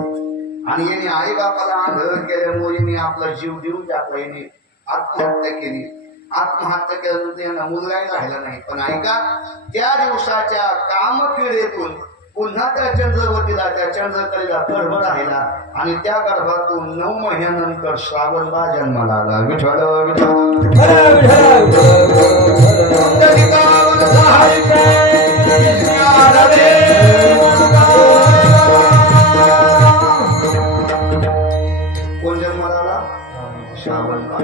आणि याने आई बापाला आंधळ केल्यामुळे याने आपला जीव देऊन टाकला. याने आत्महत्या केली. आत्महत्या केल्यानंतर यांना मुलगाही राहिला नाही. पण ऐका, त्या दिवसाच्या कामकिडेतून पुन्हा त्या चंद्रवतीला, त्या चंद्रकलेला गर्भ राहिला आणि त्या गर्भातून 9 महिन्यानंतर श्रावणबा जन्माला आला. विठ्ठल कोण जन्माला आला? श्रावणबा.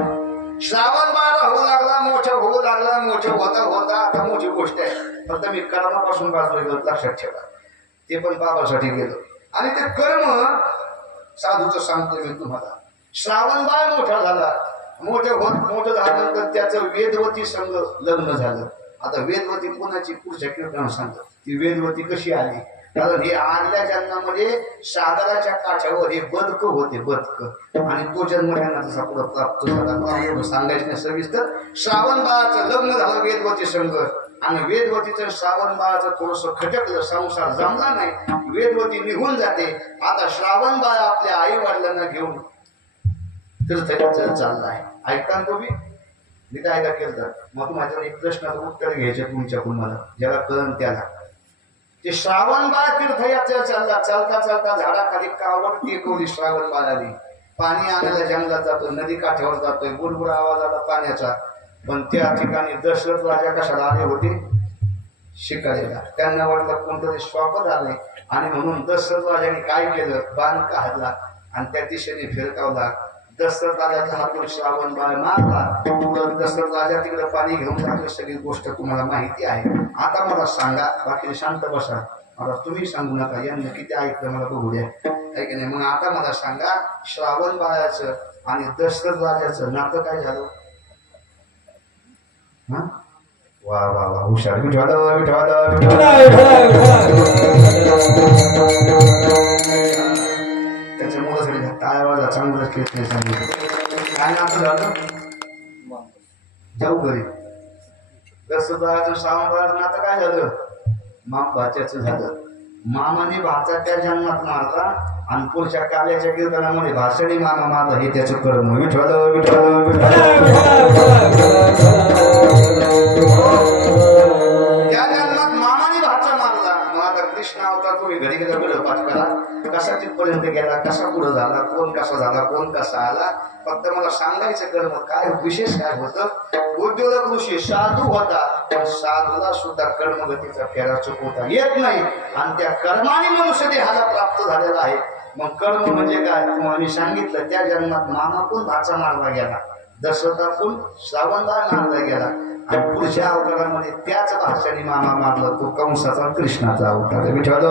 श्रावणबा होऊ लागला, मोठा होऊ लागला. मोठा होता होता आता मोठी गोष्ट आहे. फक्त मी कर्मापासून बाजूला लक्षात ठेवा. ते पण बाबासाठी गेलो आणि ते कर्म साधूचं सांगतो मी तुम्हाला. श्रावणबाळ मोठा झाला. मोठं झाल्यानंतर त्याचं वेदवती संग लग्न झालं. आता वेदवती कोणाची? पुढच्या कीर्तन सांगतो. ती वेदवती कशी आली? कारण हे आदल्या जन्मामध्ये सागराच्या काठावर हे बदक होते, बदक. आणि तो जन्म त्यांना तसा पुढे प्राप्त झाला. सांगायचं नाही सविस्तर. श्रावणबाळाचं लग्न झालं वेदवती संग आणि वेदवतीचं श्रावणबाळाचं थोडस खटकलं, संसार जमला नाही. वेदवती निघून जाते. आता श्रावणबाळ आपल्या आई वडिलांना घेऊन तीर्थयात्रेला चाललाय. ऐकता तुम्ही? मी काय केलं? मग तुम्हाला एक प्रश्नाचं उत्तर घ्यायचं तुमच्याकडून मला, ज्याला कळण त्याला. ते श्रावणबाळ तीर्थयात्रेला चालला. चालता चालता झाडाखाली कावड टेकवली. श्रावणबाळ आली. पाणी आणायला जंगलात जातो, नदी काठावर जातोय. बुडबुड आवाज आला पाण्याचा. पण त्या ठिकाणी दशरथ राजा कशाला आले होते? शिकारीला. त्यांना वाटलं कोणतरी स्वागत आले आणि म्हणून दशरथ राजाने काय केलं? बाण काढला आणि त्या दिशेने फिरकावला. दशरथ राजाचा हातून श्रावणबाळ मारला. दशरथ राजा तिकडे पाणी घेऊन जातो. सगळी गोष्ट तुम्हाला माहिती आहे. आता मला सांगा, बाकी शांत बसा. मला तुम्ही सांगू नका. यांना किती ऐकलं मला बघू द्या, आहे की नाही? मग आता मला सांगा, श्रावणबाळाचं आणि दशरथ राजाचं नातं काय झालं? वा वा वा, हुशार. त्याच्यामुळे टाळ्या चांगलं केस नाही सांगितलं. काय नातं झालं? जाऊ घरी. दशरथाचं श्रावणबाळाचं नातं काय झालं? माम भाच्याचं झालं. मामाने भाचा त्या जन्मात मारला आणि पुढच्या काल्याच्या कीर्तनामध्ये भाषणी मामा मारला. हे त्याचं कर्म. विठ्ठल विठ्ठल. त्या जन्मात मामाने भाचा मारला. मग आता कृष्ण अवतार तुम्ही घडी घडी पाठ करा. कसा तिथपर्यंत गेला, कसा पुढे झाला, कोण कसा झाला, कोण कसा आला. फक्त मला सांगायचं कर्म काय विशेष काय होतं. उद्योजक ऋषी साधू होता, पण साधूला सुद्धा कर्मगतीचा फेरा चुकवता येत नाही आणि त्या कर्माने मनुष्य देहाला प्राप्त झालेला आहे. मग कर्म म्हणजे काय? तुम्हाला सांगितलं. त्या जन्मात मामाकून भाचा मारला गेला, दशरथाकून श्रावणबाळ मारला गेला आणि पुढच्या अवतारामध्ये त्याच भाषाने मामा मारला. तो कंसाचा कृष्णाचा अवतार. विठ्ठल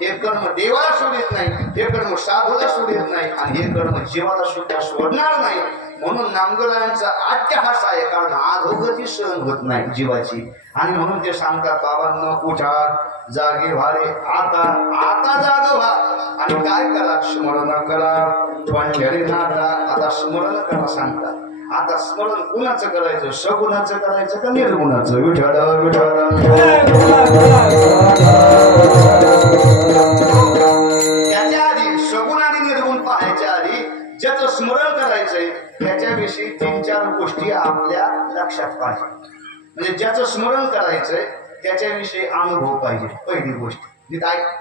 हे कर्म देवाला सोडित नाही, हे कर्म साधूला सोडित नाही आणि हे कर्म जीवाला सुद्धा सोडणार नाही. म्हणून नामदेवांचा अट्टहास आहे. कारण अधोगती सहन होत नाही जीवाची. आणि म्हणून ते सांगतात, बाबांनो उठा, जागे व्हारे. आता जाग व्हा आणि काय करा? स्मरण करा. पंढरीनाथा. आता स्मरण करा सांगतात. आता स्मरण गुणाचं करायचं? सगुणाचं करायचं का निर्गुणाचं? विठ्ठल विठ्ठल. त्याच्या आधी सगुण आणि निर्गुण पाहायच्या आधी ज्याचं स्मरण करायचंय त्याच्याविषयी 3-4 गोष्टी आपल्या लक्षात पाहिजे. म्हणजे ज्याचं स्मरण करायचंय त्याच्याविषयी अनुभव पाहिजे. पहिली गोष्ट.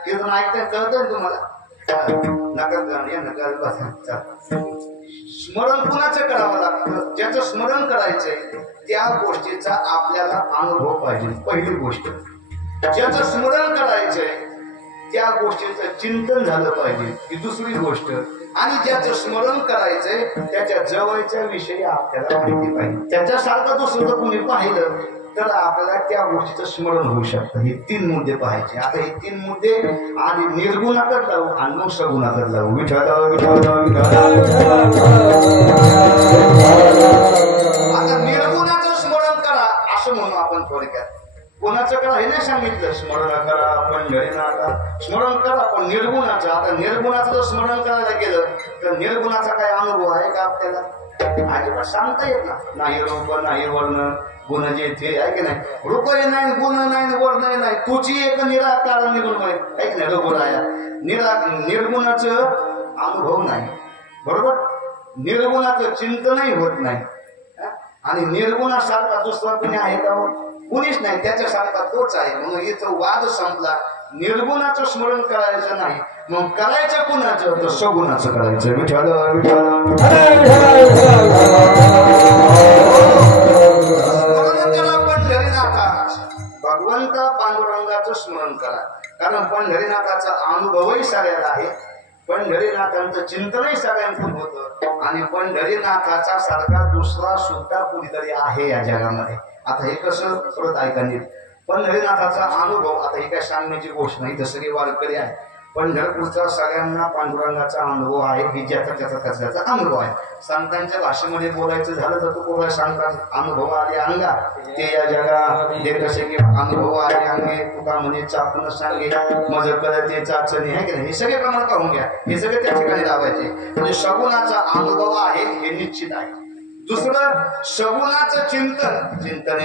कीर्तन ऐकताय कळतं ना तुम्हाला? स्मरण कुणाचं करावं लागतं? ज्याचं स्मरण करायचंय त्या गोष्टीचा आपल्याला अनुभव पाहिजे. पहिली गोष्ट. ज्याचं स्मरण करायचंय त्या गोष्टीचं चिंतन झालं पाहिजे. ही दुसरी गोष्ट. आणि ज्याचं स्मरण करायचंय त्याच्या जवळच्या विषयी आपल्याला माहिती पाहिजे. त्याच्यासारखं दुसरं कोणी पाहिलं तर आपल्याला त्या गोष्टीचं स्मरण होऊ शकतं. हे 3 मुद्दे पाहायचे. आता हे 3 मुद्दे आधी निर्गुणाकडे लावू आणि मग सगुणाकडे लावू. विठ्ठल विठ्ठल. आता निर्गुण थोडक्यात कोणाचं करा हे नाही सांगितलं. स्मरण करा पंढरीनाथा, स्मरण करा पण निर्गुणाचं. आता निर्गुणाचं जर स्मरण करायला गेलं तर निर्गुणाचा काय अनुभव आहे का आपल्याला? अजिबात सांगता येत ना. नाही रूप नाही वर्ण गुण जे ते आहे की नाही. रूपही नाही गुण नाही वर्ण नाही, तुझी एक निराकार निर्गुण आहे की नाही. रघुराया निर्गुणाचं अनुभव नाही, बरोबर. निर्गुणाचं चिंतनही होत नाही. आणि निर्गुणासारखा दुसरा कोणी आहे का? कुणीच नाही, त्याच्यासारखा तोच आहे. म्हणून इथं वाद संपला. निर्गुणाचं स्मरण करायचं नाही, मग करायचं कुणाचं? तर सगुणाचं करायचं. विठ्ठल पंढरीनाथा, भगवंत पांडुरंगाचं स्मरण करा. कारण पंढरीनाथाचा अनुभवही सगळ्याला आहे, पंढरीनाथांचं चिंतनही सगळ्यांकडून होतं. आणि पंढरीनाथाचा सारखा दुसरा सुद्धा कुणीतरी आहे या जगामध्ये. आता हे कसं परत ऐका नीट. पंढरीनाथाचा अनुभव, आता ही काय सांगण्याची गोष्ट नाही, जसं की वारकरी आहे. पंढरपूरचा सगळ्यांना पांडुरंगाचा अनुभव आहे, की ज्याचा त्याचा अनुभव आहे. संतांच्या भाषेमध्ये बोलायचं झालं तर तो कोणा सांगतात अनुभव आले अंगा ते या जगा जे कसे की अनुभव आले अंगे तुका म्हणे चापून सांगे मज करते चाचणी आहे की नाही. हे सगळे प्रमाण पाहून घ्या, हे सगळे त्या ठिकाणी लावायचे. म्हणजे सगुणाचा अनुभव आहे हे निश्चित आहे. दुसरं सगुणाचं चिंतने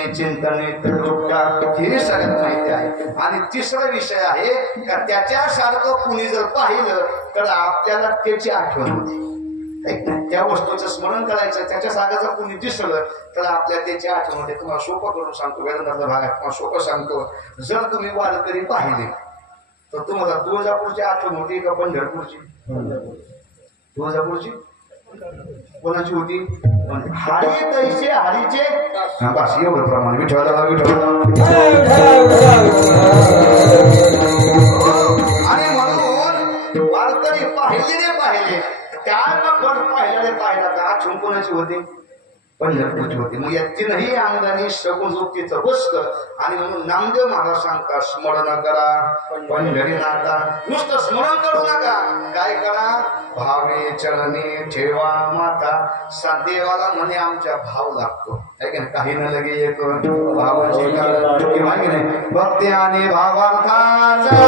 हे सगळ्यात माहिती आहे. आणि तिसरा विषय आहे का त्याच्यासारखं कुणी जर पाहिलं तर आपल्याला त्याची आठवण होते. त्या वस्तूचं स्मरण करायचं, त्याच्यासारखं जर कुणी दिसलं तर आपल्याला त्याची आठवण होते. तुम्हाला सोपं करून सांगतो, वेदांतातल्या भागात तुम्हाला सोपं सांगतो. जर तुम्ही वारकरी पाहिले तर तुम्हाला तुळजापूरची आठवण होती का पंढरपूरची? तुळजापूरची कोणाची होती? हरी तैसे हरीचे. बस एवढं प्रमाण. विठ्ठल आणि म्हणून वारकरी पाहिले त्याला फरक पाहिला का आठवण कोणाची होती? पंढरपूरची होती. मग या तीनही अंगाने सगुण वृत्तीचं बसतं. आणि म्हणून नामदेव महाराज सांगतात स्मरण करा पंढरीनाथा. नुसतं स्मरण करू नका, काय करा? भावे चरणी ठेवा माता. देवाला म्हणे आमच्या भाव लागतो आहे की नाही. काही न लगे एक भावाची किंवा की नाही. भक्ती आणि भावार्थाचा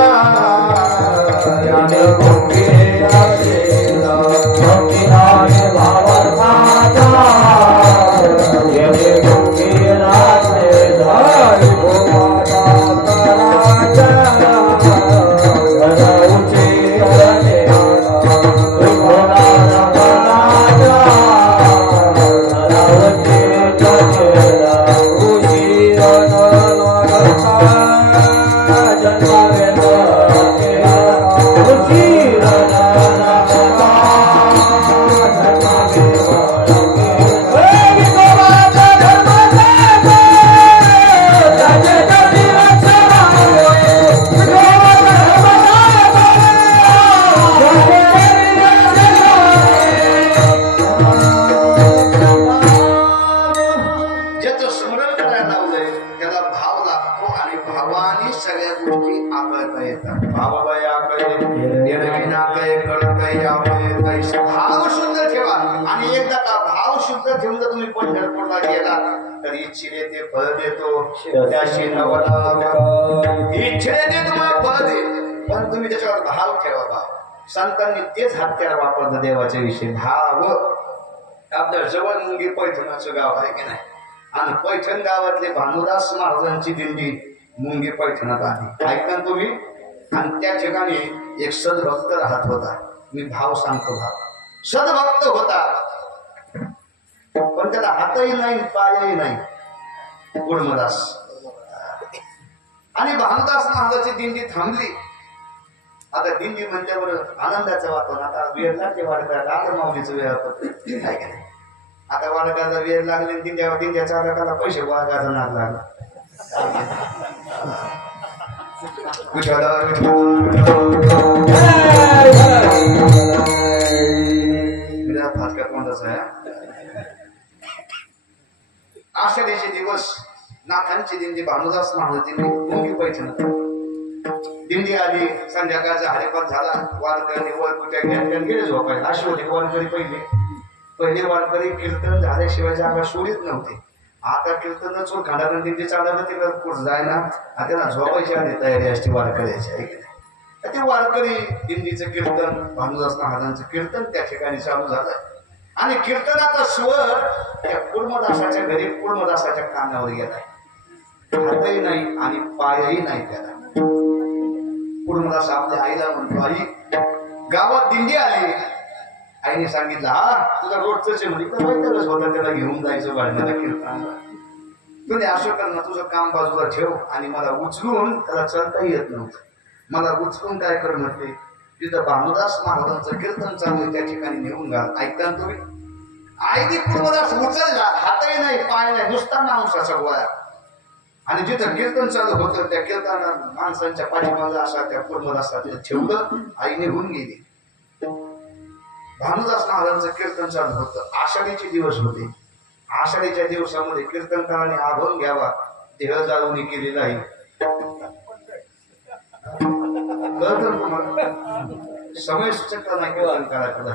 भाव शुद्ध ठेवा. आणि एकदा का भाव शुद्ध ठेवून जर तुम्ही पंढरपूरला गेला तर इच्छिले ते फळ देतो. त्याशी इच्छिले ते तुम्हाला फळ दे, पण तुम्ही त्याच्यावर भाव ठेवा. भाव संतांनी तेच हत्यार वापरलं देवाच्या विषयी. भाव. आपल्या जवळ मुंगी पैठणाचं गाव आहे की नाही. आणि पैठण गावातले भानुदास महाराजांची दिंडी मुंगी पैठणात आली, ऐका तुम्ही. आणि त्या ठिकाणी एक सद्भक्त राहत होता. मी भाव सांगतो, भाव सद्भक्त होता पण त्याला हातही नाही पायही नाही. गुळमदास. आणि भानुदास महाराजांची दिंडी थांबली. आता दिंडी म्हणल्यावर आनंदाचं वातावरण. आता वेळ लागते वाढकायला. आता माऊलीचं वेळ आहे का नाही. आता वाढकायला वेळ लागले, दिंड्या चालकाला पैसे वाढकायचा नाद लागला. आषाढीचे दिवस नाथांची दिंडी भानुदास महाराजांची मुंगी पैठण दिंडी आली. संध्याकाळचा हरिपाठ झाला. वारकरी वरकुट्या घ्यान गेले झोपायला. अशी होते वारकरी. पहिले वारकरी कीर्तन झाल्याशिवाय जागा सोडित नव्हते. आता कीर्तन चोर खाणार दिंडी चालवलं तिला कुठं जाय ना त्याला झोपायची आणि तयारी असते वारकऱ्याची आहे की नाही. ते वारकरी दिंडीचं कीर्तन भानुदास महाराजांचं कीर्तन त्या ठिकाणी चालू झालं आणि कीर्तनाचा स्वर त्या कुर्मदासाच्या घरी कुर्मदासाच्या कानावर गेलाय. हातही नाही आणि पायही नाही त्याला. कुर्मदास आपल्या आईला म्हणतो, आई गावात दिंडी आली. आईने सांगितलं, हा तुला रोजच म्हणजे तर माहिती होतं त्याला घेऊन जायचं वाढण्याला कीर्तनाला. तुम्ही असं कर ना, तुझं काम बाजूला ठेव आणि मला उचलून त्याला चढताही येत नव्हतं. मला उचलून काय कर म्हटले, तिथं भानुदास महाराजांचं कीर्तन चालू आहे त्या ठिकाणी नेऊन घाल. ऐकता ना तुम्ही? आईने कुर्मदास उचलला, हातही नाही पाय नाही, नुसता मांसाचा गोळा. आणि जिथं कीर्तन चालू होतं त्या कीर्तना माणसांच्या पाठीमागं असा त्या कुर्मदासला तिथं ठेवलं. आई निघून गेली. भानुदास महाराजांचं कीर्तन चालू होतं. आषाढीचे दिवस होते. आषाढीच्या दिवसामध्ये कीर्तनकाराने आभून घ्यावा देह जाळवणी केलेला आहे. कळतं तुम्हाला? समय सुचकता नाही कीर्तनकाराकडे.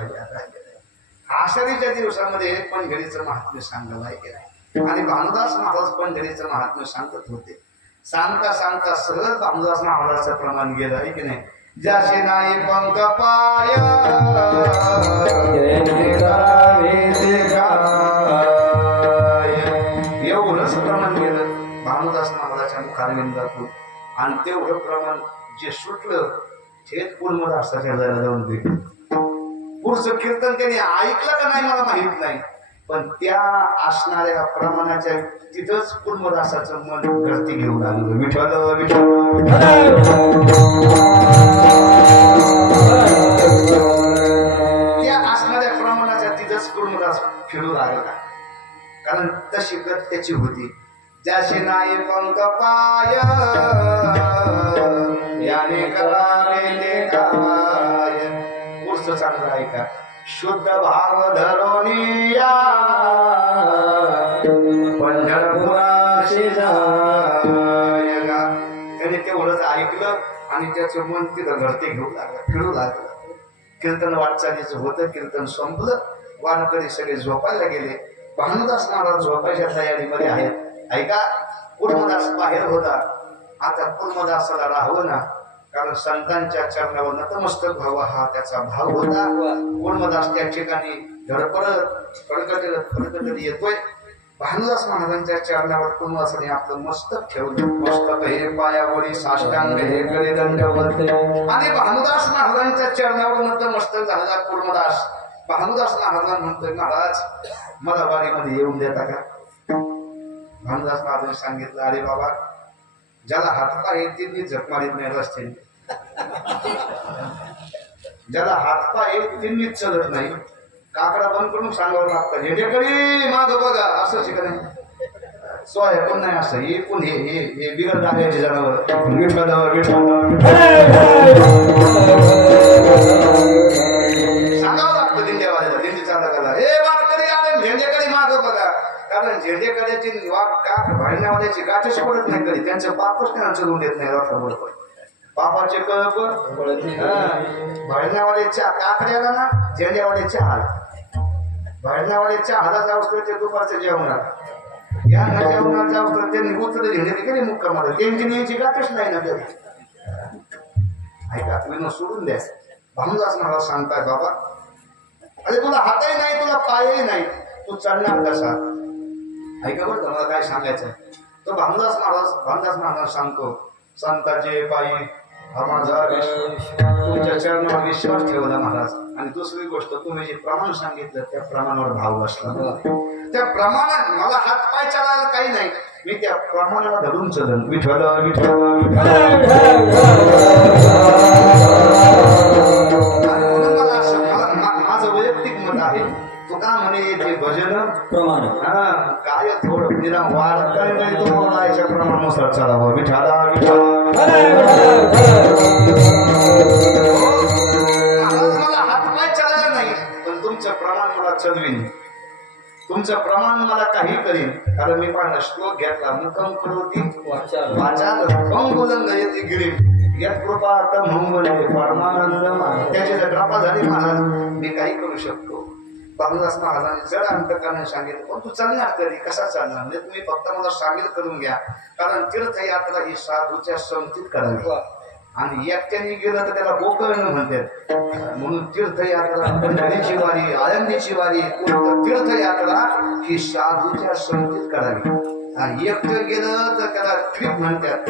आषाढीच्या दिवसामध्ये पंढरीचं महात्म्य सांगलं आहे की नाही. आणि भानुदास महाराज पंढरीचं महात्म्य सांगत होते. सांगता सांगता सहज भानुदास महाराजांचं प्रमाण गेलं आहे की नाही. ज्याचे नाही पंख पाय एवढंच प्रमाण गेलं भानुदास महाराजांच्या मुखारविंदातून. आणि तेवढं प्रमाण जे सुटलं थेट कुर्मदासाच्या घराला जाऊन भेटलं. पुढचं कीर्तन त्याने ऐकलं का नाही मला माहित नाही, पण त्या असणाऱ्या प्रमाणाच्या तिथंच कुर्मदासाचं मन घरती घेऊन आलं. विठ्ठल विठ्ठल त्या असणाऱ्या प्रमाणाच्या तिथंच कुर्मदास फिरू लागला. कारण तशी गत त्याची होती. ज्याचे नाही पंख पाय याने करावे काय. पुढचं चांगलं ऐका. शुद्ध भाव धरोनिया पंढरपुराशी जायगा. त्याने तेवढंच ऐकलं आणि त्याचं मन तिथं घरते घेऊ लागलं, फिरू लागलं. कीर्तन वाटचालीचं होतं. कीर्तन संपलं. वारकरी सगळे झोपायला गेले. भानुदास महाराज झोपायच्या तयारीमध्ये आहेत. ऐका, कुर्मदास बाहेर होता. आता कुर्मदासाला राहावं ना, कारण संतांच्या चरणावर नतमस्तक व्हावा हा त्याचा भाव होता. कुर्मदास त्या ठिकाणी धडपडत फडकत येतोय. भानुदास महाराजांच्या चरणावर कुर्मदासाने आपलं मस्तक ठेवलं. मस्तक हे पायावरी, साष्टांग हे गळे दंडवत. आणि भानुदास महाराजांच्या चरणावर नतमस्तक झालेला कुर्मदास भानुदास महाराज म्हणतोय, महाराज मला वारीमध्ये येऊन देता का? भानुदास महाराजांनी सांगितलं, अरे बाबा, ज्याला हातपाय आहेत त्यांनी झक मारीत नाही रस्त्याने. ज्याला हातपाय आहेत त्यांनीच चलत नाही. काकडा बंद करून सांगावं लागतं, झेंडेकरी माग बघा, असं शिकत नाही. सोय पण नाही असं. हे पण हे बिगर टाकायचे जनावर. सांगावं लागतं दिंड्यावाल्याला, दिंडी चालकाला, हे वारकरी आले झेंडेकरी माग बघा. कारण झेंडेकऱ्याची भांडण्यावाल्याची गाठच पडत नाही कधी. त्यांचं पापच त्यांना चलवून देत नाही. रस्ता पापाचे कळप भांडण्यावाल्याच्या काकड्याला ना झेंड्यावाल्याच्या हाल. भांडण्यावाल्याच्या हाला जाऊस तर ते दुपारच्या जेवणार, या जेवणार जाऊस तर त्यांनी उचलले झेंडे केले मुक्का मारत. त्यांची न्यायची गाठच नाही ना कधी. ऐका, तुम्ही सोडून द्या. भानुदास महाराज सांगताय, बाबा अरे तुला हातही नाही, तुला पायही नाही, तू चालणार कसा? ऐका बरं, मला काय सांगायचंय. तो भानुदास महाराज सांगतो, संताचे पायी हा माझा तुमच्या चरणावर विश्वास ठेवला महाराज. आणि दुसरी गोष्ट, तुम्ही जे प्रमाण सांगितलं त्या प्रमाणावर भाव बसला. त्या प्रमाणात मला हात पाय चालायला काही नाही, मी त्या प्रमाणाला धरून चलन. विठ्ठल विठ्ठल. मला असं माझं वैयक्तिक मत आहे. तुका म्हणे ते भजन प्रमाण काय थोडं निरा वाढ काय नाही, तो बोलायच्या प्रमाणानुसार चालावं. विठ्ठला विठ्ठला. मला हातपाय चालायला नाही, पण तुमचं प्रमाण मला चलवीन. तुमचं प्रमाण मला काही करीन. कारण मी पाहिला श्लोक घेतला, मुखम करोती वाचाल पंगुलंग येते गिरी यात कृपा परमानंद. त्याची जर कृपा झाली महाराज, मी काही करू शकतो. भानुदास महाराजांनी जड अंतकाने सांगितलं, पण तू चालणार कधी, कसा चालणार, म्हणजे तुम्ही फक्त मला सामील करून घ्या, कारण तीर्थयात्रा ही साधूच्या संगतीत करावी आणि एकट्याने गेलं तर त्याला गोकर्ण म्हणतात. म्हणून तीर्थयात्रा पंढरीची वारी, आळंदीची वारी, तीर्थयात्रा ही साधूच्या संगतीत करावी. आणि एकटं गेलं तर त्याला ट्रिप म्हणतात,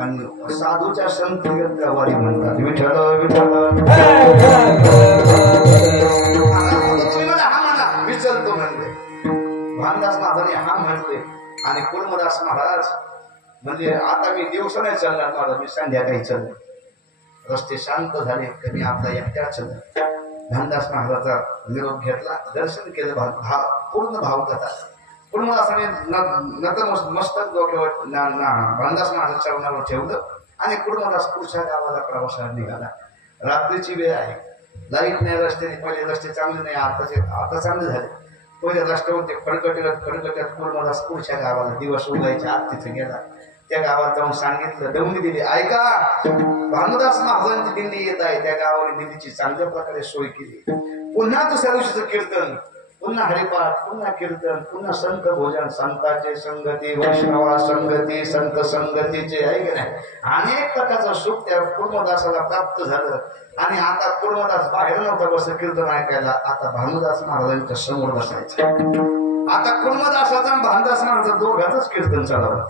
आणि साधूच्या संगतीत वारी म्हणतात. विठ्ठल विठ्ठल हा म्हणा, विचलतो म्हणते भानदास महाराजांनी, हा म्हणते. आणि कुर्मदास महाराज म्हणजे आता मी दिवस नाही चालणार मला, मी संध्याकाळी चाललो. रस्ते शांत झाले तर मी आपला एकट्या चाललो. भानदास महाराजाचा निरोप घेतला, दर्शन केलं, पूर्ण भावकथा. कुर्मदासाने मस्तक डोक्यावर भानदास महाराज चरणावर ठेवलं आणि कुर्मदास पुढच्या गावाला प्रवासाला निघाला. रात्रीची वेळ आहे, लाईट नाही रस्त्याने. पहिले रस्ते चांगले नाही, आता चांगले झाले. पहिले रस्त्यावर ते फडकट्यात कुर्मदास पुढच्या गावाला दिवस उगायच्या आत तिथे गेला. त्या गावात जाऊन सांगितलं, दौंडी दिली, ऐका भानुदास महाराजांची दिंडी येत आहे. त्या गावाने दिंडीची चांगल्या प्रकारे सोय केली. पुन्हा दुसऱ्या दिवशीचं कीर्तन, पुन्हा हरिपाठ, पुन्हा कीर्तन, पुन्हा संत भोजन, संतांचे संगती, वैष्णवा संगती, संत संगतीचे आहे की नाही, अनेक प्रकारचं सुख त्या कुर्मदासाला प्राप्त झालं. आणि आता कुर्मदास बाहेर नव्हता बसत कीर्तन ऐकायला, आता भानुदास महाराजांच्या समोर बसायचं. आता कुर्मदासाचा भानुदास महाराजांचं दोघांचंच कीर्तन चालावं.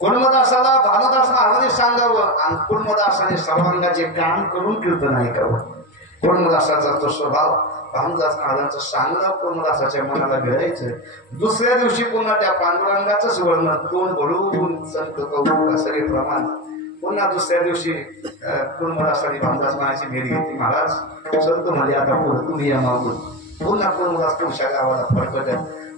कुर्मदासाला भानुदास महाराजांनी सांगावं आणि कुर्मदासाने सर्वांगाचे काम करून कीर्तन ऐकावं. कुर्मदासाचा तो स्वभाव भानुदास महाराजांचं सांगणं कुर्मदासाच्या मनाला भिडायचं. दुसऱ्या दिवशी पुन्हा त्या पांडुरंगाचंच वर्णन, तोंड भरून संत कौतुक सगळे प्रमाण. पुन्हा दुसऱ्या दिवशी कुर्मदासाने भानुदास महाराजांची भेट घेतली. महाराज संत म्हणजे आता पुढे तुम्ही या मागून. पुन्हा कुर्मदास पुढच्या गावाला फडकत.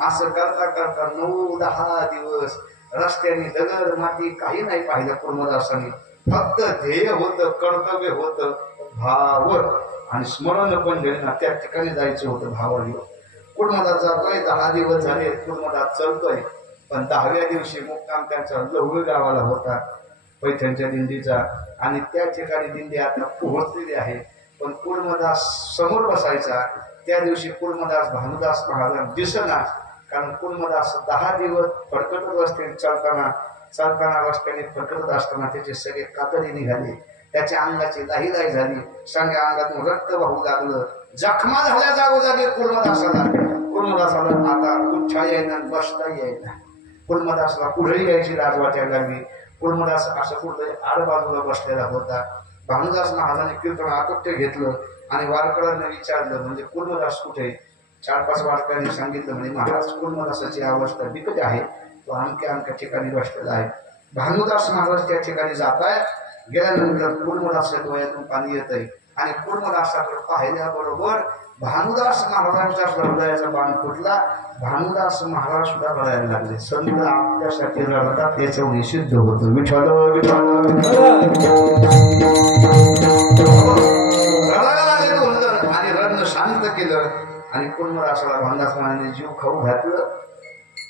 असं करता करता 9-10 दिवस रस्त्याने दगड माती काही नाही पाहिलं कुर्मदासांनी. फक्त ध्येय होतं, कर्तव्य होतं, भाव आणि स्मरण पंढरीला त्या ठिकाणी जायचं होतं. भावाला कुर्मदास जातोय, 10 दिवस झाले कुर्मदास चलतोय. पण 10व्या दिवशी मुक्काम त्यांचा लवळ गावाला होता, पैठणच्या दिंडीचा. आणि त्या ठिकाणी दिंडी आता पोहोचलेली आहे. पण कुर्मदास समोर बसायचा. त्या दिवशी कुर्मदास भानुदास महाराज दिसना, कारण कुर्मदास 10 दिवस फडकटत रस्त्याने चालताना रस्त्याने फडकटत असताना त्याचे सगळे कातडी निघाले, त्याच्या अंगाची लाही झाली, सगळ्या अंगातून रक्त वाहू लागलं, जखमा झाल्या जागोजागी कुर्मदासाला आता उठता येईना, बसता येईना. कुर्मदासला पुढे यायची लाज वाटायला लागली. कुर्मदास असं कुठे आडबाजूला बसलेला होता. भानुदास महाराजांनी कीर्तन आटोक्य घेतलं आणि वारकऱ्यांना विचारलं, म्हणजे कुर्मदास कुठे? 4-5 वारकऱ्यांनी सांगितलं, म्हणजे महाराज कुर्मदासाची अवस्था बिकट आहे, तो अमक्या ठिकाणी बसलेला आहे. भानुदास महाराज त्या ठिकाणी जात आहे. गेल्यानंतर कुर्मदासाच्या डोळ्यातून पाणी येत आहे आणि कुर्मदासाकडे पाहिल्याबरोबर भानुदास महाराजांच्या हृदयाचा बाण फुटला. भानुदास महाराज सुद्धा रडायला लागले. संत आपल्यासाठी रडतात त्याच्यावर निषिद्ध होतं. विठ्ठल विठ्ठल रडायला लागले आणि रडणं शांत केलं. आणि कुर्मदासाला भानुदास महाराजांनी जीव खाऊ घातलं.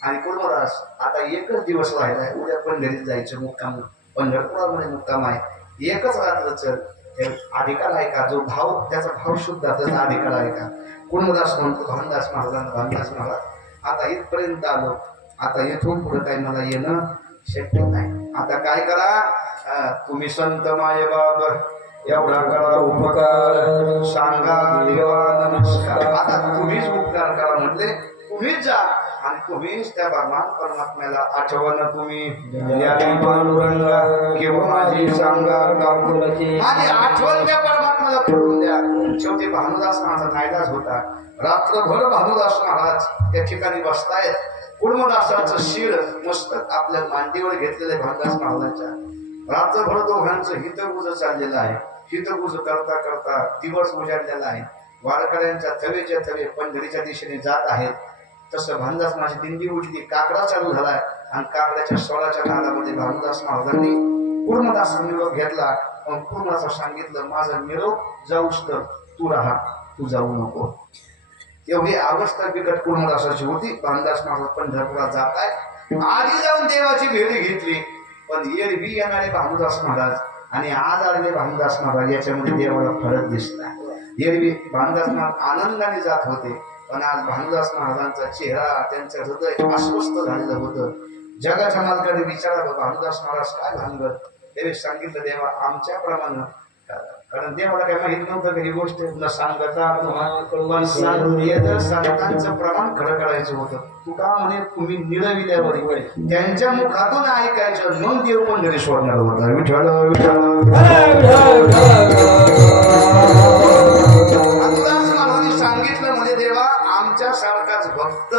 आणि कुर्मदास आता एकच दिवस राहिलाय, उद्या पंढरीत जायचं मुक्काम, पंढरपुरामध्ये मुक्काम आहे. एकच रात्र चल, अधिकार आहे का? जो भाव, त्याचा भाव शुद्ध, त्याचा अधिकार आहे का? कुर्मदास म्हणतो भानुदास महाराजांना, भानुदास महाराज आता इथपर्यंत आलो, आता इथून पुढे काही मला येणं शक्य नाही. आता काय करा, तुम्ही संत माय बाब एवढा करा उपकार, सांगा देवा नमस्कार. आता तुम्हीच उपकार करा म्हटले, तुम्हीच जा आणि तुम्हीच त्या भगवान परमात्म्याला आठवण तुम्ही पांडुरंगा किंवा माझी सांगा माझी आठवण त्या परमात्म्याला करून द्या. शेवटी भानुदास महाराज नाईलाज होता. रात्रभर भानुदास महाराज त्या ठिकाणी बसतायत. कुर्मदासाचं शिर मस्तक आपल्या मांडीवर घेतलेलं आहे भानुदास महाराजांच्या. रात्रभर दोघांचं हितगुज चाललेलं आहे. हितगुज करता करता दिवस उजाडलेला आहे. वारकऱ्यांच्या थवेच्या थवे पंढरीच्या दिशेने जात आहेत. तसं भानुदास माझी दिंडी उठली, काकडा चालू झालाय आणि काकड्याच्या स्वराच्या नादामध्ये भानुदास महाराजांनी कुर्मदास निरोप घेतला. पण कुर्मदास सांगितलं, माझा निरोप जाऊस तर तू राहा, तू जाऊ नको. एवढी अवस्था बिकट कुर्मदासाची होती. भानुदास महाराज पंढरपुरात जात आहे. आधी जाऊन देवाची भेट घेतली, पण एरवी येणारे भानुदास महाराज आणि आज आलेले भानुदास महाराज याच्यामध्ये देवाला फरक दिसला. एरवी भानुदास महाराज आनंदाने जात होते, पण आज भानुदास महाराजांचा चेहरा त्यांचं हृदय अस्वस्थ झालेलं होतं. जगाच्या मालकाने विचारावं भानुदास महाराज काय भानगड. त्यावेळी सांगितलं देवा आमच्याप्रमाणे, कारण देवाला काय माहित नव्हतं की ही गोष्ट न सांगता पण संतांचं प्रमाण खरं करायचं होतं. तू का म्हणे तुम्ही निळविल्यावर त्यांच्या मुखातून ऐकायचं मग देव पंढरी सोडणार होता. विठ्ठल भानुदास महाराजांनी सांगितलं म्हणजे देवा आमच्या सारखाच भक्त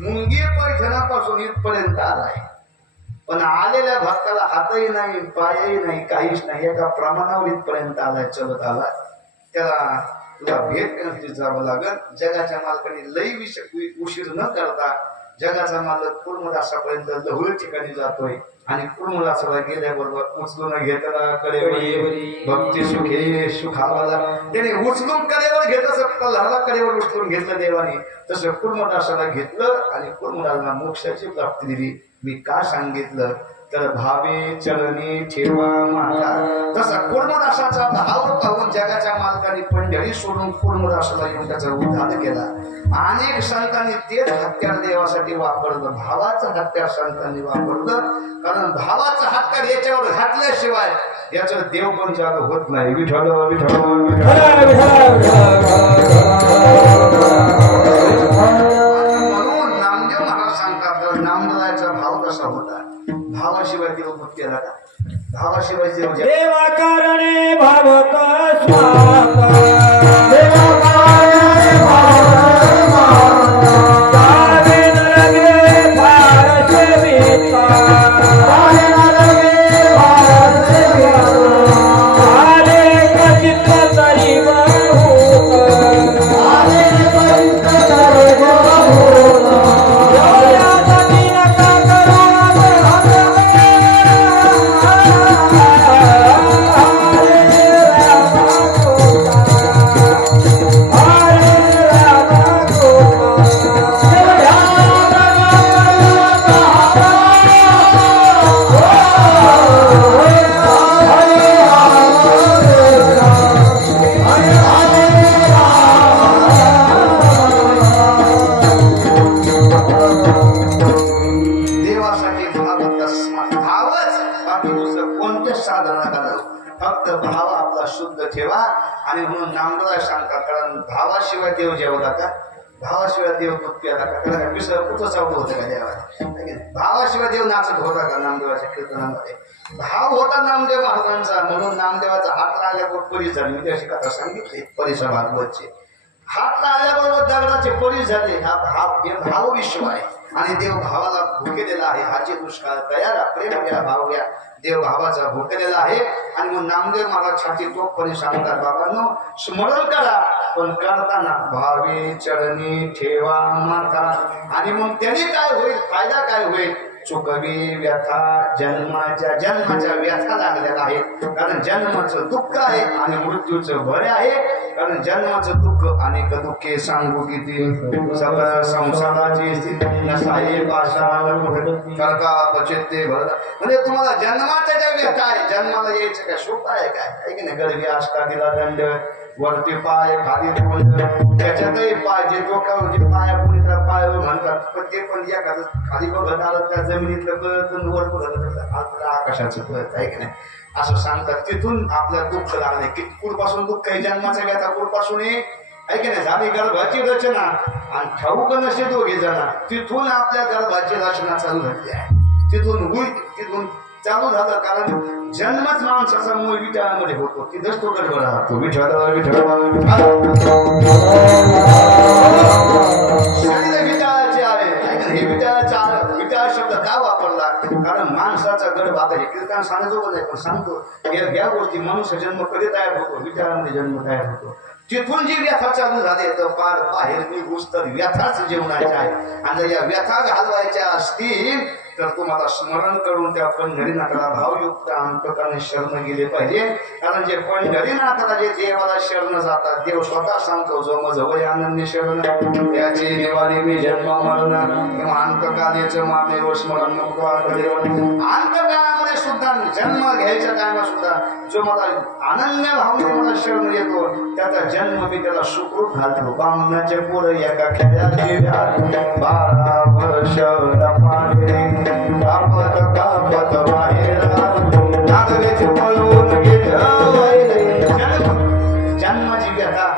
मुंगीर पैठणापासून इथपर्यंत आलाय, पण आलेल्या भक्ताला हातही नाही पायही नाही काहीच नाही, एका प्रमाणावर इथपर्यंत आलाय, चलत आलाय. त्याला तुला भेट जावं लागल. जगाच्या मालकाने लई उशीर न करता जगाचा मालक कुर्मदासापर्यंत लहुळ ठिकाणी जातोय आणि कुर्मदासाला गेल्याबरोबर उचलून घेतला कडेवरी भक्ती सुखे सुखावाला. त्याने उचलून कडेवर घेत असं लहरा कडेवर उचलून घेतलं देवाने, तसं कुर्मदासाला घेतलं आणि कुर्मदासाला मोक्षाची प्राप्ती दिली. मी का सांगितलं तर भावे चरणी ठेवा माता. तसा कुर्मदासाचा भाव पाहून जगाच्या मालकाने पंढरी सोडून कुर्मदासाला येऊन त्याचा उद्धार केला. अनेक संतांनी तेच हत्यार देवासाठी वापरलं, भावाचं हत्यार संतांनी वापरलं, कारण भावाचं हत्यार याच्यावर घातल्याशिवाय याचं देव पण जाग होत नाही. विठ्ठल विठ्ठल म्हणून नामदेव महाराज सांगतात नामदेवाचा भाव कसा होता. भावाशिवाय देव मुक्ती आला का? भावाशिवाय देव देवा कारणे भावक स्वाहा भावाशिवाय देव जेवला का? भावाशिवाय देव मुक्ती आला का? विसर कुठं चालू होतं का देवाला? भावाशिवाय देव नाचत होता का? नामदेवाच्या कीर्तनामध्ये भाव होता नामदेव महाराजांचा. म्हणून नामदेवाचा हात लागल्याबरोबर पोलीस झाले. मी त्याची कथा सांगितली परिसर भागवतचे. हात लागल्याबरोबर दगडाचे पोलीस झाले. हा भाव विश्व आहे आणि देव भावाला भुकेलेला आहे. हाची दुष्काळ तयार प्रेम घ्या भाव घ्या. देव भावाचा भुकेलेला आहे आणि मग नामदेव महाराज छाती तोपणे सांगतात बाबांनो स्मरण करा पण करताना भावे चरणी ठेवा माता. आणि मग त्याने काय होईल? फायदा काय होईल? चुकवी व्यथा जन्माच्या व्यथा लागलेल्या आहेत. कारण जन्माचं दुःख आहे आणि मृत्यूचं भय आहे. कारण जन्माचं दुःख अनेक दुःखे सांगू किती सगळं संसाराची स्थिती नसाई बचिते भरत. म्हणजे तुम्हाला जन्माच्या ज्या व्यथा आहे, जन्माला यायचं काय सोपं आहे काय? की नाही? गरवी आष्टा दिला दंड वरती पाय खाली त्याच्यातही पाय जे डोक्यावर जे पाया कोणी पाय म्हणतात पण ते पण एखादं खाली बघत आलं त्या जमिनीतलं कळत वर बघत आपलं आकाशाचं कळत आहे की नाही असं सांगतात. तिथून आपल्याला दुःख लागले की कुठपासून दुःख आहे? जन्माच्या व्यथा कुठपासून आहे की नाही? झाली गर्भाची रचना आणि ठाऊक नसे दोघे जण तिथून आपल्या गर्भाची रचना चालू झाली आहे. तिथून चालू झालं. कारण जन्मच माणसाचा मूळ विचारामध्ये होतो. तिथंच तो गडबड राहतो. विचार विचाराचे आहे. हे विचार शब्द का वापरला? कारण माणसाचा गर्भ आता हे कीर्तन सांगतो नाही पण सांगतो या गोष्टी मनुष्य जन्म कधी तयार होतो? विचारामध्ये जन्म तयार होतो. तिथून जी व्यथा चालू झाली तर पार बाहेर निघूस तर व्यथाच जेवणाच्या आहे. आणि या व्यथा घालवायच्या असतील तर तुम्हाला स्मरण करून त्या पंढरीनाथाला भावयुक्त अंतकाने शरण गेले पाहिजे. कारण जे पंढरीनाथाला जे देवाला शरण जातात देव स्वतः सांगतो जो मज वय आनंदी शरण त्याची निवारी मी जन्म मरण किंवा अंतकालेच मामेव स्मरण मुक्त. अंतकाळामध्ये सुद्धा जन्म घ्यायच्या टायमा सुद्धा जो मला अनन्य भावने मला शरण येतो त्याचा जन्म मी त्याला सुखरूप घालतो. बामणाचे पोरं एका खेळाची 12 वर्ष कापत बाहेर नागवेचे पळून जन्माची व्यथा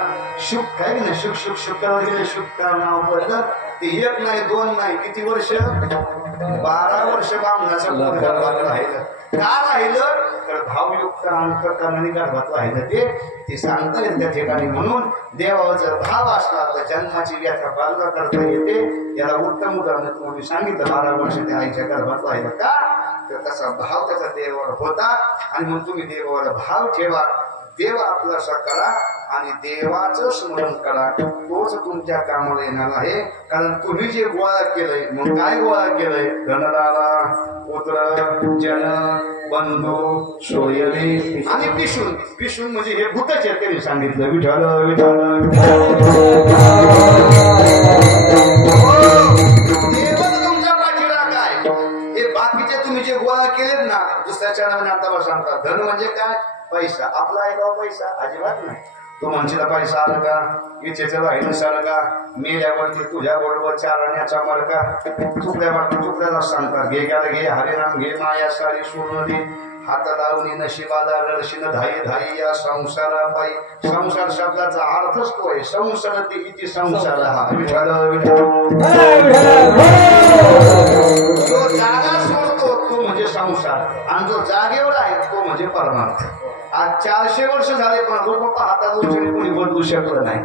शुक आहे ना शुक शुक शुक वगैरे शुक नाव पडलं ते 1 नाही 2 नाही किती वर्ष 12 वर्ष बामणाचं पोट गर्भात राहिलं. का राहिलं तर भावयुक्त अंतकरणाने गर्भात राहिलं ते सांगता येत त्या ठिकाणी. म्हणून देवाचा भाव असला तर जन्माची व्यथा बालका करता येते. याला उत्तम उदाहरण तुम्ही सांगितलं 12 वर्ष त्या आईच्या गर्भात राहिलं का तर तसा भाव त्याचा देवावर होता. आणि मग तुम्ही देवावर भाव ठेवा. देव आपलासा करा आणि देवाचं स्मरण करा तोच तुमच्या कामाला येणार आहे. कारण तुम्ही जे गोळा केलंय मग काय गोळा केलंय धनदारा पुत्र जन बंधू सोयरी आणि पिशून. पिशून म्हणजे हे भूतच आहे त्यांनी सांगितलं विठ्ठल विठ्ठल देवच तुमचा पाठीला काय. हे बाकीचे तुम्ही जे गोळा केलेत ना दुसऱ्याच्या नावाने आता सांगतात. धन म्हणजे काय पैसा. आपला आहे का पैसा अजिबात नाही. तो म्हणशीला पैसा आला का इच्छेचं राहिलं सारं का मेल्यावरती तुझ्या बरोबर चालण्याचा मडका तुकड्याला सांगतात. घे घ्याला घे हरिनाम घे माया सारी सोडून दे हात लावणी नशिबाला रडशीन धाई धाई या संसारा पायी. संसार शब्दाचा अर्थच तो आहे. संसार ते किती संसार हा विठ्ठल जो जागा सोडतो तो म्हणजे संसार आणि जो जागेवर आहे तो म्हणजे परमार्थ. आज 400 वर्ष झाले पण रूप हातात उचलून कोणी बदलू शकलं नाही.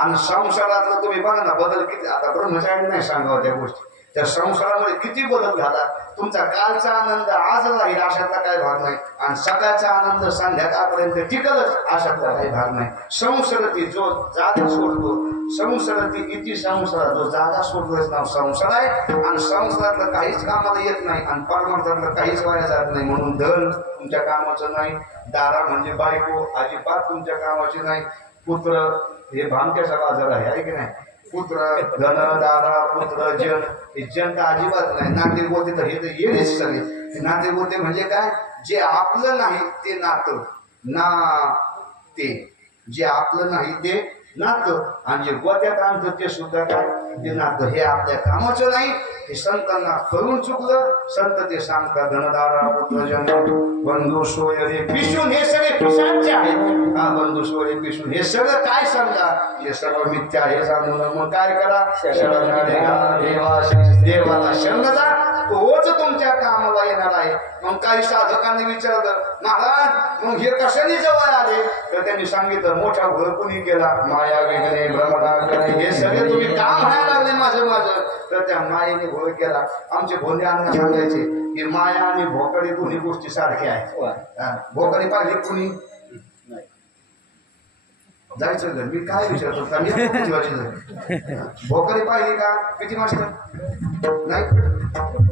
आणि संसारातलं तुम्ही बघा ना बदल किती. आता ब्रह्मचारी नाही सांगावं त्या गोष्टी. त्या संसारामध्ये किती बदल झाला. तुमचा कालचा आनंद आज राहील अशातला काही भाग नाही आणि सकाळचा आनंद संध्याकाळपर्यंत टिकलच अशातला काही भाग नाही. संसारती जो जागा सोडतो संसारती किती संसार जो जागा सोडतोच नाव संसार आहे. आणि संसारातलं काहीच कामाला येत नाही आणि परमार्थातलं काहीच वाया जात नाही. म्हणून धन तुमच्या कामाचं नाही. दारा म्हणजे बायको अजिबात तुमच्या कामाची नाही. पुत्र हे भामट्याचा बाजार आहे की नाही. पुत्र धन दारा पुत्र जन हे जन तर अजिबात नाही. नाते गोते तर हे तर येणेच सगळे. नाते गोते म्हणजे काय जे आपलं नाही ते नातं ना ते जे आपलं नाही ते नातं आणि जे गोत्यात आणतं ते सुद्धा काय ते नातं. हे आपल्या कामाचं नाही. हे संतांना करून चुकलं. संत ते सांगतात धनदारा पुत्र जन बंधू सोयरे पिशून हे सगळे पिशांचे आहेत. हा बंधू सोयरे पिशून हे सगळं काय सांगा हे सगळं मिथ्या आहे सांगून मग काय करा देवाला शरण जा तोच तुमच्या कामाला येणार आहे. मग काही साधकांनी विचारलं महाराज मग हे कशाने जवळ आले तर त्यांनी सांगितलं मोठा घोर कुणी केला माया वेगळे ब्रह्मदागणे हे सगळे तुम्ही का म्हणायला लागले माझं तर त्या मायेने घोर केला. आमचे भोंदे अण्णा सांगायचे की माया आणि भोकडी दोन्ही गोष्टी सारख्या आहेत. भोकडी पाहिली कुणी जायचं घर मी काय विचारतो भोकडी पाहिली का किती मास्टर नाही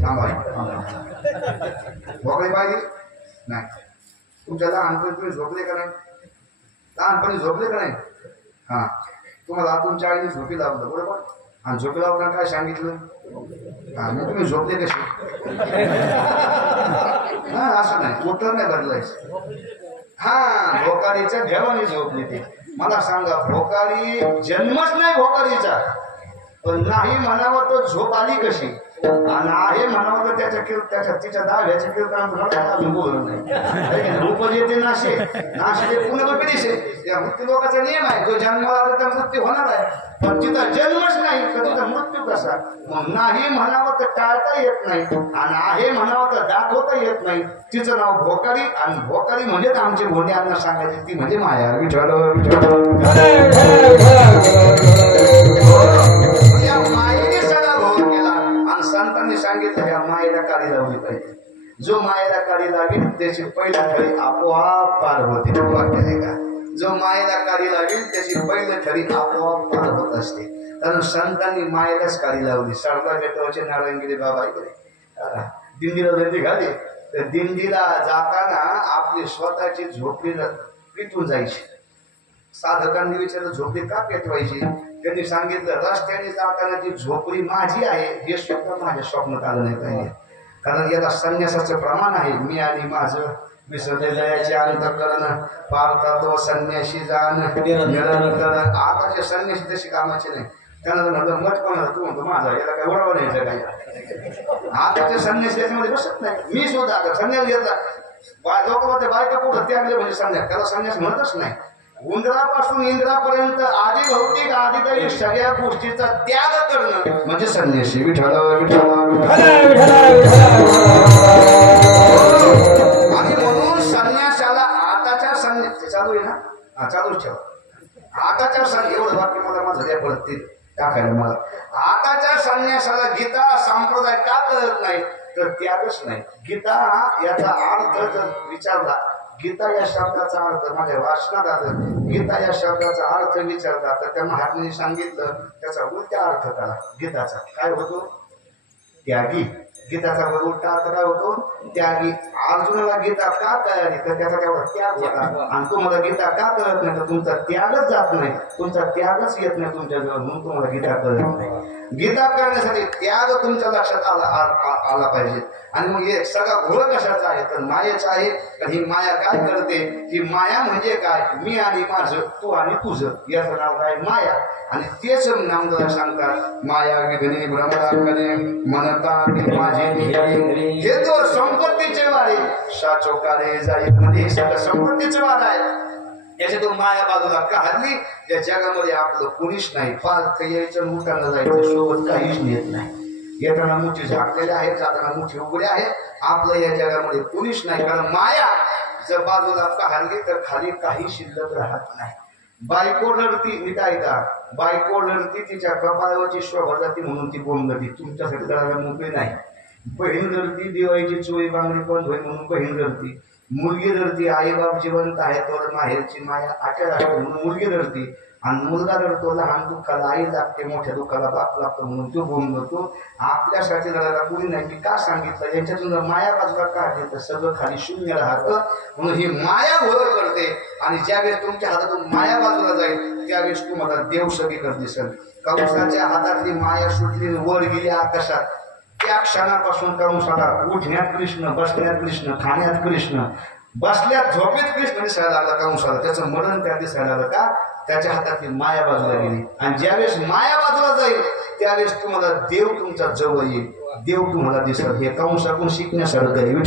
थांबा भोकडी पाहिली नाही. तुमच्या लहानपणी तुम्ही झोपले का नाही. लहानपणी झोपले का नाही. हा तुम्हाला तुमच्या आईने झोपी लावलं बरोबर आणि झोपी लावताना काय सांगितलं हा मग तुम्ही झोपले कसे हा असं नाही मोठं नाही बदलायचं. हा भोकारीच्या घेवानी झोपली ते. मला सांगा भोकारी जन्मच नाही भोकारीचा पण नाही म्हणावं तो झोप आली कशी आणि आहे म्हणावं तर त्याच्या तिच्या दाव्याच्या कीर्तनात बोलत नाही. उपजेते नाशे नाशे पुनरुपदेशे या मृत्यू लोकांचा नियम आहे. जो जन्माला आला तर मृत्यू होणार आहे पण तिचा जन्मच नाही तर तिचा मृत्यू कसा. मग नाही म्हणावं तर टाळता येत नाही आणि आहे म्हणावं तर दाखवता येत नाही. तिचं नाव भोकारी आणि भोकारी म्हणजे आमचे भोंडे अण्णा सांगायचे ती म्हणजे माया विठ्ठल या मायेने सगळा भोग केला आणि संतांनी सांगितलं या मायेला काळी लावली पाहिजे. जो मायेला काळी लागेल त्याची पहिली थळी आपोआप पार होते. वाक्य आहे का जो मायेला काळी लागेल त्याची पहिली थळी आपोआप पार होत असते. कारण संतांनी मायेलाच काळी लावली. सरदार बेटवाचे नारायणगिरी बाबा इकडे दिंडीला जर निघाले तर दिंडीला जाताना आपली स्वतःची झोपडी पिटून जायची. साधकांनी विचारलं झोपडी का पेटवायची. त्यांनी सांगितलं रस्त्याने जाताना ती झोपडी माझी आहे हे सुद्धा माझ्या स्वप्नात आलं नाही पाहिजे. कारण याला संन्यासाचं प्रमाण आहे. मी आणि माझं विसरलेल्याचे अंतःकरण पाळता तो संन्यासी जाण निरंतर. आताचे संन्यासी तशी कामाचे नाही. त्यांना म्हणलं मठ कोणाला तू म्हणतो माझा, याला काय ओढावं नाही काय. आताचे संन्यासी याच्यामध्ये बसत नाही. मी सुद्धा आता संन्यास घेतला लोक बायका कुठं त्यागले म्हणजे संन्यास, त्याला संन्यास म्हणतच नाही. उंदरापासून इंद्रापर्यंत आधी भौतिक आधी सगळ्या गोष्टीचा त्याग करणं म्हणजे संन्यासी. विठ्ठल आणि म्हणून संन्यासाला आताच्या संन्यास चालू आहे ना, चालूच ठेवा. आताच्या एवढं बाकी मला माझं द्या पडत टाकायला मला. आताच्या संन्यासाला गीता संप्रदाय का कळत नाही तर त्यागच नाही. गीता याचा अर्थ जर विचारला, गीता या शब्दाचा अर्थ माझ्या वाचनात आलं, गीता या शब्दाचा अर्थ विचारला तर त्या महात्म्याने सांगितलं त्याचा उलटा अर्थ करा. गीताचा काय होतो? त्यागी. गीताचा उलटा अर्थ काय होतो? त्यागी. अर्जुनाला गीता का कळली तर त्याचा तेवढा त्याग होता. आणि तुम्हाला गीता का कळत नाही तर तुमचा त्यागच जात नाही, तुमचा त्यागच येत नाही तुमच्याजवळ, म्हणून तुम्हाला गीता कळत नाही. गीता करण्यासाठी त्याग तुमच्या लक्षात आला पाहिजे. आणि मग हे सगळा घोळ कशाचा आहे तर मायेचा आहे. तर ही माया काय करते? ही माया म्हणजे काय? मी आणि माझं, तू आणि तुझं, याचं नाव काय? माया. आणि तेच नामदेव सांगतात माया विघ्ने भ्रमराकने म्हणता माझे हे तो संपत्तीचे वारे साचोकारे जाई. म्हणजे हे सगळं संपत्तीचे वार आहे. त्याच्यातून माया बाजूला काढली. या जगामध्ये आपलं कुणीच नाही. फार यायचं मुठाला जायचं सोबत काहीच नेत नाही. येताना मुठी झाकलेल्या आहेत, जाताना मुठी उघड्या आहेत. आपलं या जगामध्ये कुणीच नाही. कारण माया जर बाजूला काढली तर खाली काही शिल्लक राहत नाही. बायको लढती निटायता, बायको लढती तिच्या कपाळावरची शोभा जाती म्हणून ती बोंबलती. तुमच्यासाठी करायला मोकळी नाही. बहीण लढती दिवाळीची चोळी बांगडी बंद होईल म्हणून बहीण लढती. मुलगी रडती, आई बाप जिवंत आहे तर माहेरची माया अटळ असते म्हणून मुलगी रडती. आणि मुलगा रडतो लहान दुःखाला आई लागते, मोठ्या दुःखाला बाप लागतो म्हणून तो बोंबलतो. आपल्यासाठी लढायला कुणी नाही. मी का सांगितलं? याच्यातून जर माया बाजूला काढली तर सगळं खाली शून्य राहतं. म्हणून ही माया घोर करते. आणि ज्यावेळेस तुमच्या हातातून माया बाजूला जाईल त्यावेळेस तुम्हाला देव सगळीकडे दिसेल. कंसाच्या हातातली माया सुटली वर गेली आकाशात. त्या क्षणापासून कंसाला उठण्यात कृष्ण, बसण्यात कृष्ण, खाण्यात कृष्ण, बसल्यात झोपेत कृष्ण दिसायला लागला कंसाला. त्याचं मरण त्या दिसायला लागलं का? त्याच्या हातातली माया बाजूला गेली. आणि ज्यावेळेस माया बाजूला जाईल त्यावेळेस तुम्हाला देव तुमचा जवळ येईल, देव तुम्हाला दिसत. हे कंसाकडून शिकण्यासारखं आहे.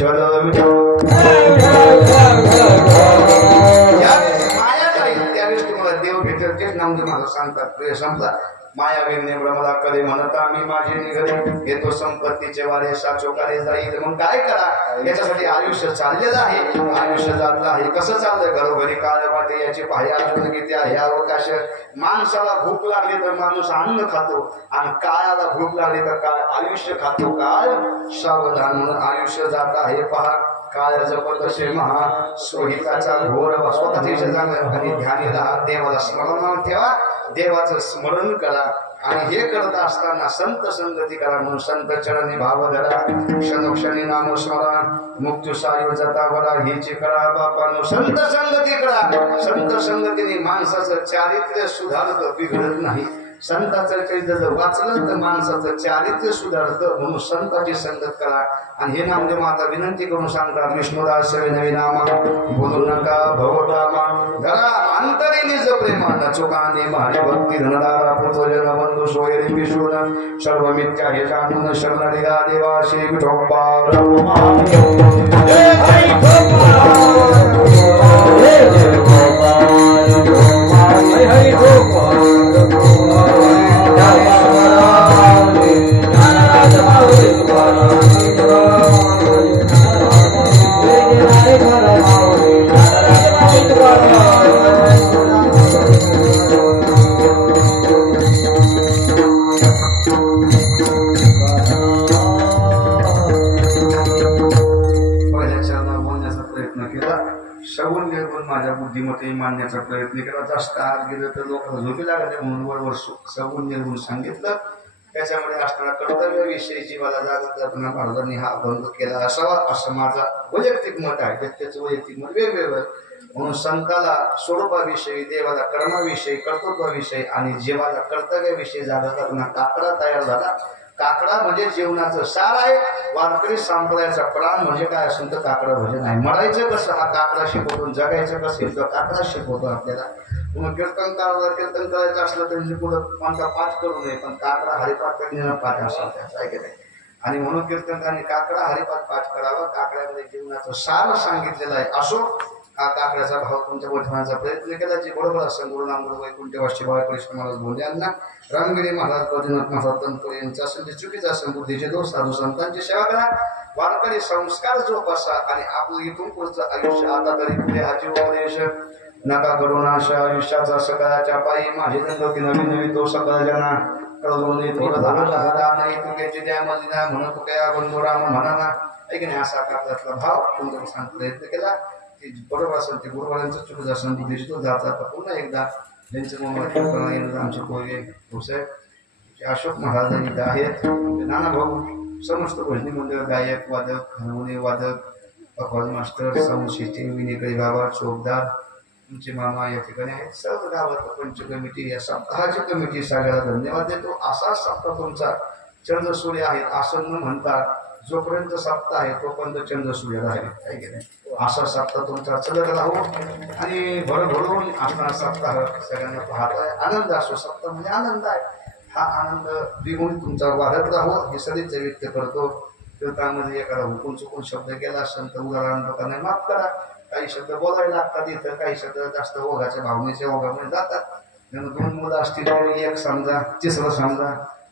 ज्यावेळेस माया जाईल त्यावेळेस तुम्हाला देव भेटेल. तेच नामदेव मला सांगतात. समजा माया विघ्ने भ्रमला करे म्हणता मी माझे निघते येतो संपत्तीचे वारे साचोकारे जाईल. मग काय करा? याच्यासाठी आयुष्य चाललेलं आहे, आयुष्य जातलं आहे. कसं चाललंय? घरोघरी काळ वाटे याची पाहे अजून किती आहे अवकाश. माणसाला भूक लागली तर माणूस अन्न खातो आणि काळाला भूक लागली तर काळ आयुष्य खातो. काळ सावधान म्हणून आयुष्य जात आहे पहा. काळ जपतसे महा सोहिताचा घोर स्वतःचे आणि ध्यानी राहा. देवाला स्मरण ठेवा, देवाचं स्मरण करा. आणि हे करत असताना संत संगती करा. म्हणून संत चरणी भाव धरा, क्षणोक्षणी नामस्मरा, मुक्तुसायो जाता वरा हिची करा बापानो. संत संगती करा. संत संगतीने माणसाचं चारित्र्य सुधारत, बिघडत नाही. संताचं चरित्र जर वाचलं तर माणसाचं चारित्र्य सुधारतं. म्हणून संताची संगत करा. आणि हे नामदेव माता विनंती करून सांगतात विष्णुदास नवी नामा बोलू नका भवतामा घरा अंतरी निज प्रेमा नचुकाने भारी भक्ती धनदारा पुत्रजन बंधू सोयरी विष्णून सर्व मिथ्या हे जाणून शरणारी देवा श्री विठोबा. माझ्या बुद्धिमत्ते मानण्याचा प्रयत्न केला. जास्त आत गेलं तर लोकांना झोपी लागते म्हणून वरवर सगुण निर्गुण सांगितलं. त्याच्यामध्ये असणारा कर्तव्याविषयी जीवाला जागृत महाराजांनी हा भंग केला असावा असं माझा वैयक्तिक मत आहे. त्याचं वैयक्तिक मत वेगवेगळं. म्हणून संताला स्वरूपाविषयी, देवाला कर्माविषयी, कर्तृत्वाविषयी आणि जीवाला कर्तव्याविषयी जागृत काकडा तयार झाला. काकडा म्हणजे जीवनाचं सार आहे. वारकरी संप्रदायाचा प्राण म्हणजे काय असेल तर काकडा भजन आहे. मरायचं कसं हा काकडा शिकवतो, जगायचं कसं तो काकडा शिकवतो आपल्याला. मग कीर्तनकाराला कीर्तन करायचं असलं तरी पुढं कोणता पाठ करू नये, पण काकडा हरिपाठ करण्याचा पाठ असावा त्याचा ऐकत आहे. आणि म्हणून कीर्तनकारांनी काकडा हरिपाठ पाठ करावा. काकड्यामध्ये जीवनाचं सार सांगितलेलं आहे. असो हा काकड्याचा भाव तुमच्या बोलण्याचा प्रयत्न केला. जे बरोबर असं गुरुनाम गुरु वैकुंठवासी बाळकृष्ण महाराज बोलले यांना रामगिरी महाराज बद्रीनाथ महाराज तंत्र यांचं असेल जे चुकीचं असेल बुद्धीचे दोष साधू संतांची सेवा करा. वारकरी संस्कार जोपासा आणि आपलं इथून पुढचं आयुष्य आता तरी पुढे हाची उपदेश नका करू नाश आयुष्याचा सकाळच्या पायी माझे दंडकी नवीन नवीन दोष सकाळजना कळवणे थोडं नाही तुझ्याची द्या माझी ना म्हणून तू काय बंधुराम म्हणा ना ऐक नाही. असा आपल्यातला भाव तुमचा सांग प्रयत्न केला की बरोबर असेल ते गुरुवारांचं चुकीचं असेल बुद्धीची तो जाता पुन्हा एकदा त्यांचं मुंबई आमचे पोहे भाऊसाहेब अशोक महाराज इथं आहेत. नाना भाऊ समस्त भजनी मंडळ गायक वादक हार्मोनियम वादक अखवाज मास्टर साऊंड सिस्टीम विनेकरी बाबा चोपदार तुमचे मामा या ठिकाणी आहेत. सर्व गावात पंच कमिटी या सप्ताहाची कमिटी सगळ्याला धन्यवाद देतो. असा सप्ताह तुमचा चंद्रसूर्य आहे असं न म्हणता जोपर्यंत सप्ताह आहे तोपर्यंत चंद्रसूर्य राहील. असा सप्ताह तुमचा चलत राहू आणि भरभरून असणारा सप्ताह सगळ्यांना पाहतोय. आनंद असो. सप्ताह म्हणजे आनंद आहे. हा आनंद द्विगुण तुमचा वाढत राहू हे सदिच्छा व्यक्त करतो. कीर्तनामध्ये एखादा हुकून चुकून शब्द केला असेल तर उदाहरण लोकांना माफ करा. काही शब्द बोलायला लागतात इथं, काही शब्द जास्त ओघाच्या भावनेच्या ओघामध्ये जातात. त्यांना 2 मुलं असतील तरी एक समजा, तिसरं समजा,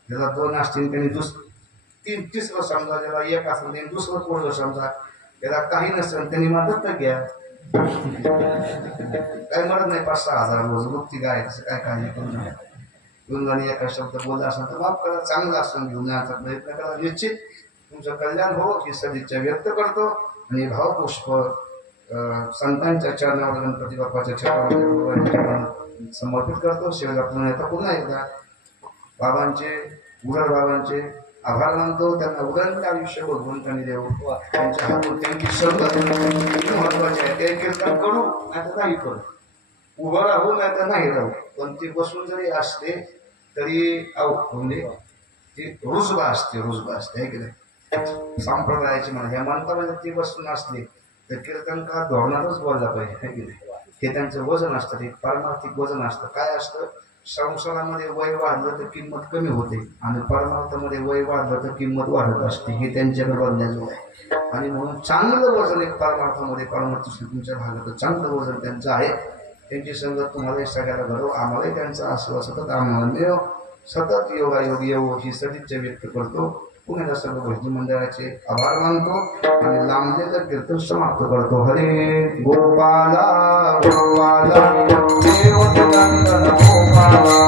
ज्याला 2 असतील त्यांनी तिसरं समजा, ज्याला एक असेल त्यांनी दुसरं पोरं समजा, त्याला काही नसेल त्यांनी मदत घ्या. काही म्हणत नाही 5-6 हजार रोज मुक्ती काय तसं काय काळजी करू नये. घेऊन एका शब्द बोलला असेल तर माफ करा. चांगला असेल घेऊन जाण्याचा प्रयत्न करा. निश्चित तुमचं कल्याण हो ही सदिच्छा व्यक्त करतो आणि भावपुष्प संतांच्या चरणावर गणपती बाप्पाच्या चरणावर समर्पित करतो. शेवट आपण पुन्हा एकदा बाबांचे उघड बाबांचे आभार मानतो. त्यांना उघड आयुष्य भगवंतांनी देऊ. त्यांच्या हातून त्यांची संगत महत्वाची आहे. ते कीर्तन करू नाही तर नाही करू, उभं राहू नाही तर नाही राहू, पण ती बसून जरी असते तरी म्हणजे ती रुजबा असते आहे की नाही. संप्रदायाची म्हणा या मंत्रामध्ये ती बसून असली तर कीर्तन का धोरणारच बोलला पाहिजे आहे की नाही. हे त्यांचं वजन असतं. एक पारमार्थिक वजन असतं. काय असतं, संसारामध्ये वय वाढलं तर किंमत कमी होते आणि परमार्थामध्ये वय वाढलं तर किंमत वाढत असते. हे त्यांच्याकडे बदलायचं आहे. आणि म्हणून चांगलं वजन एक परमार्थामध्ये परमार्थ तुमच्या भागात चांगलं वजन त्यांचं आहे. त्यांची संगत तुम्हाला सगळ्याला घडव. आम्हालाही त्यांचा आशीर्वाद सतत आम्हाला मिळव. सतत योगायोग येवो ही सदिच्छा व्यक्त करतो. पुण्याला सर्व भजनी मंडळाचे आभार मानतो आणि लांबलेलं कीर्तन समाप्त करतो. हरे गोपाला गोपाला देव गोपाला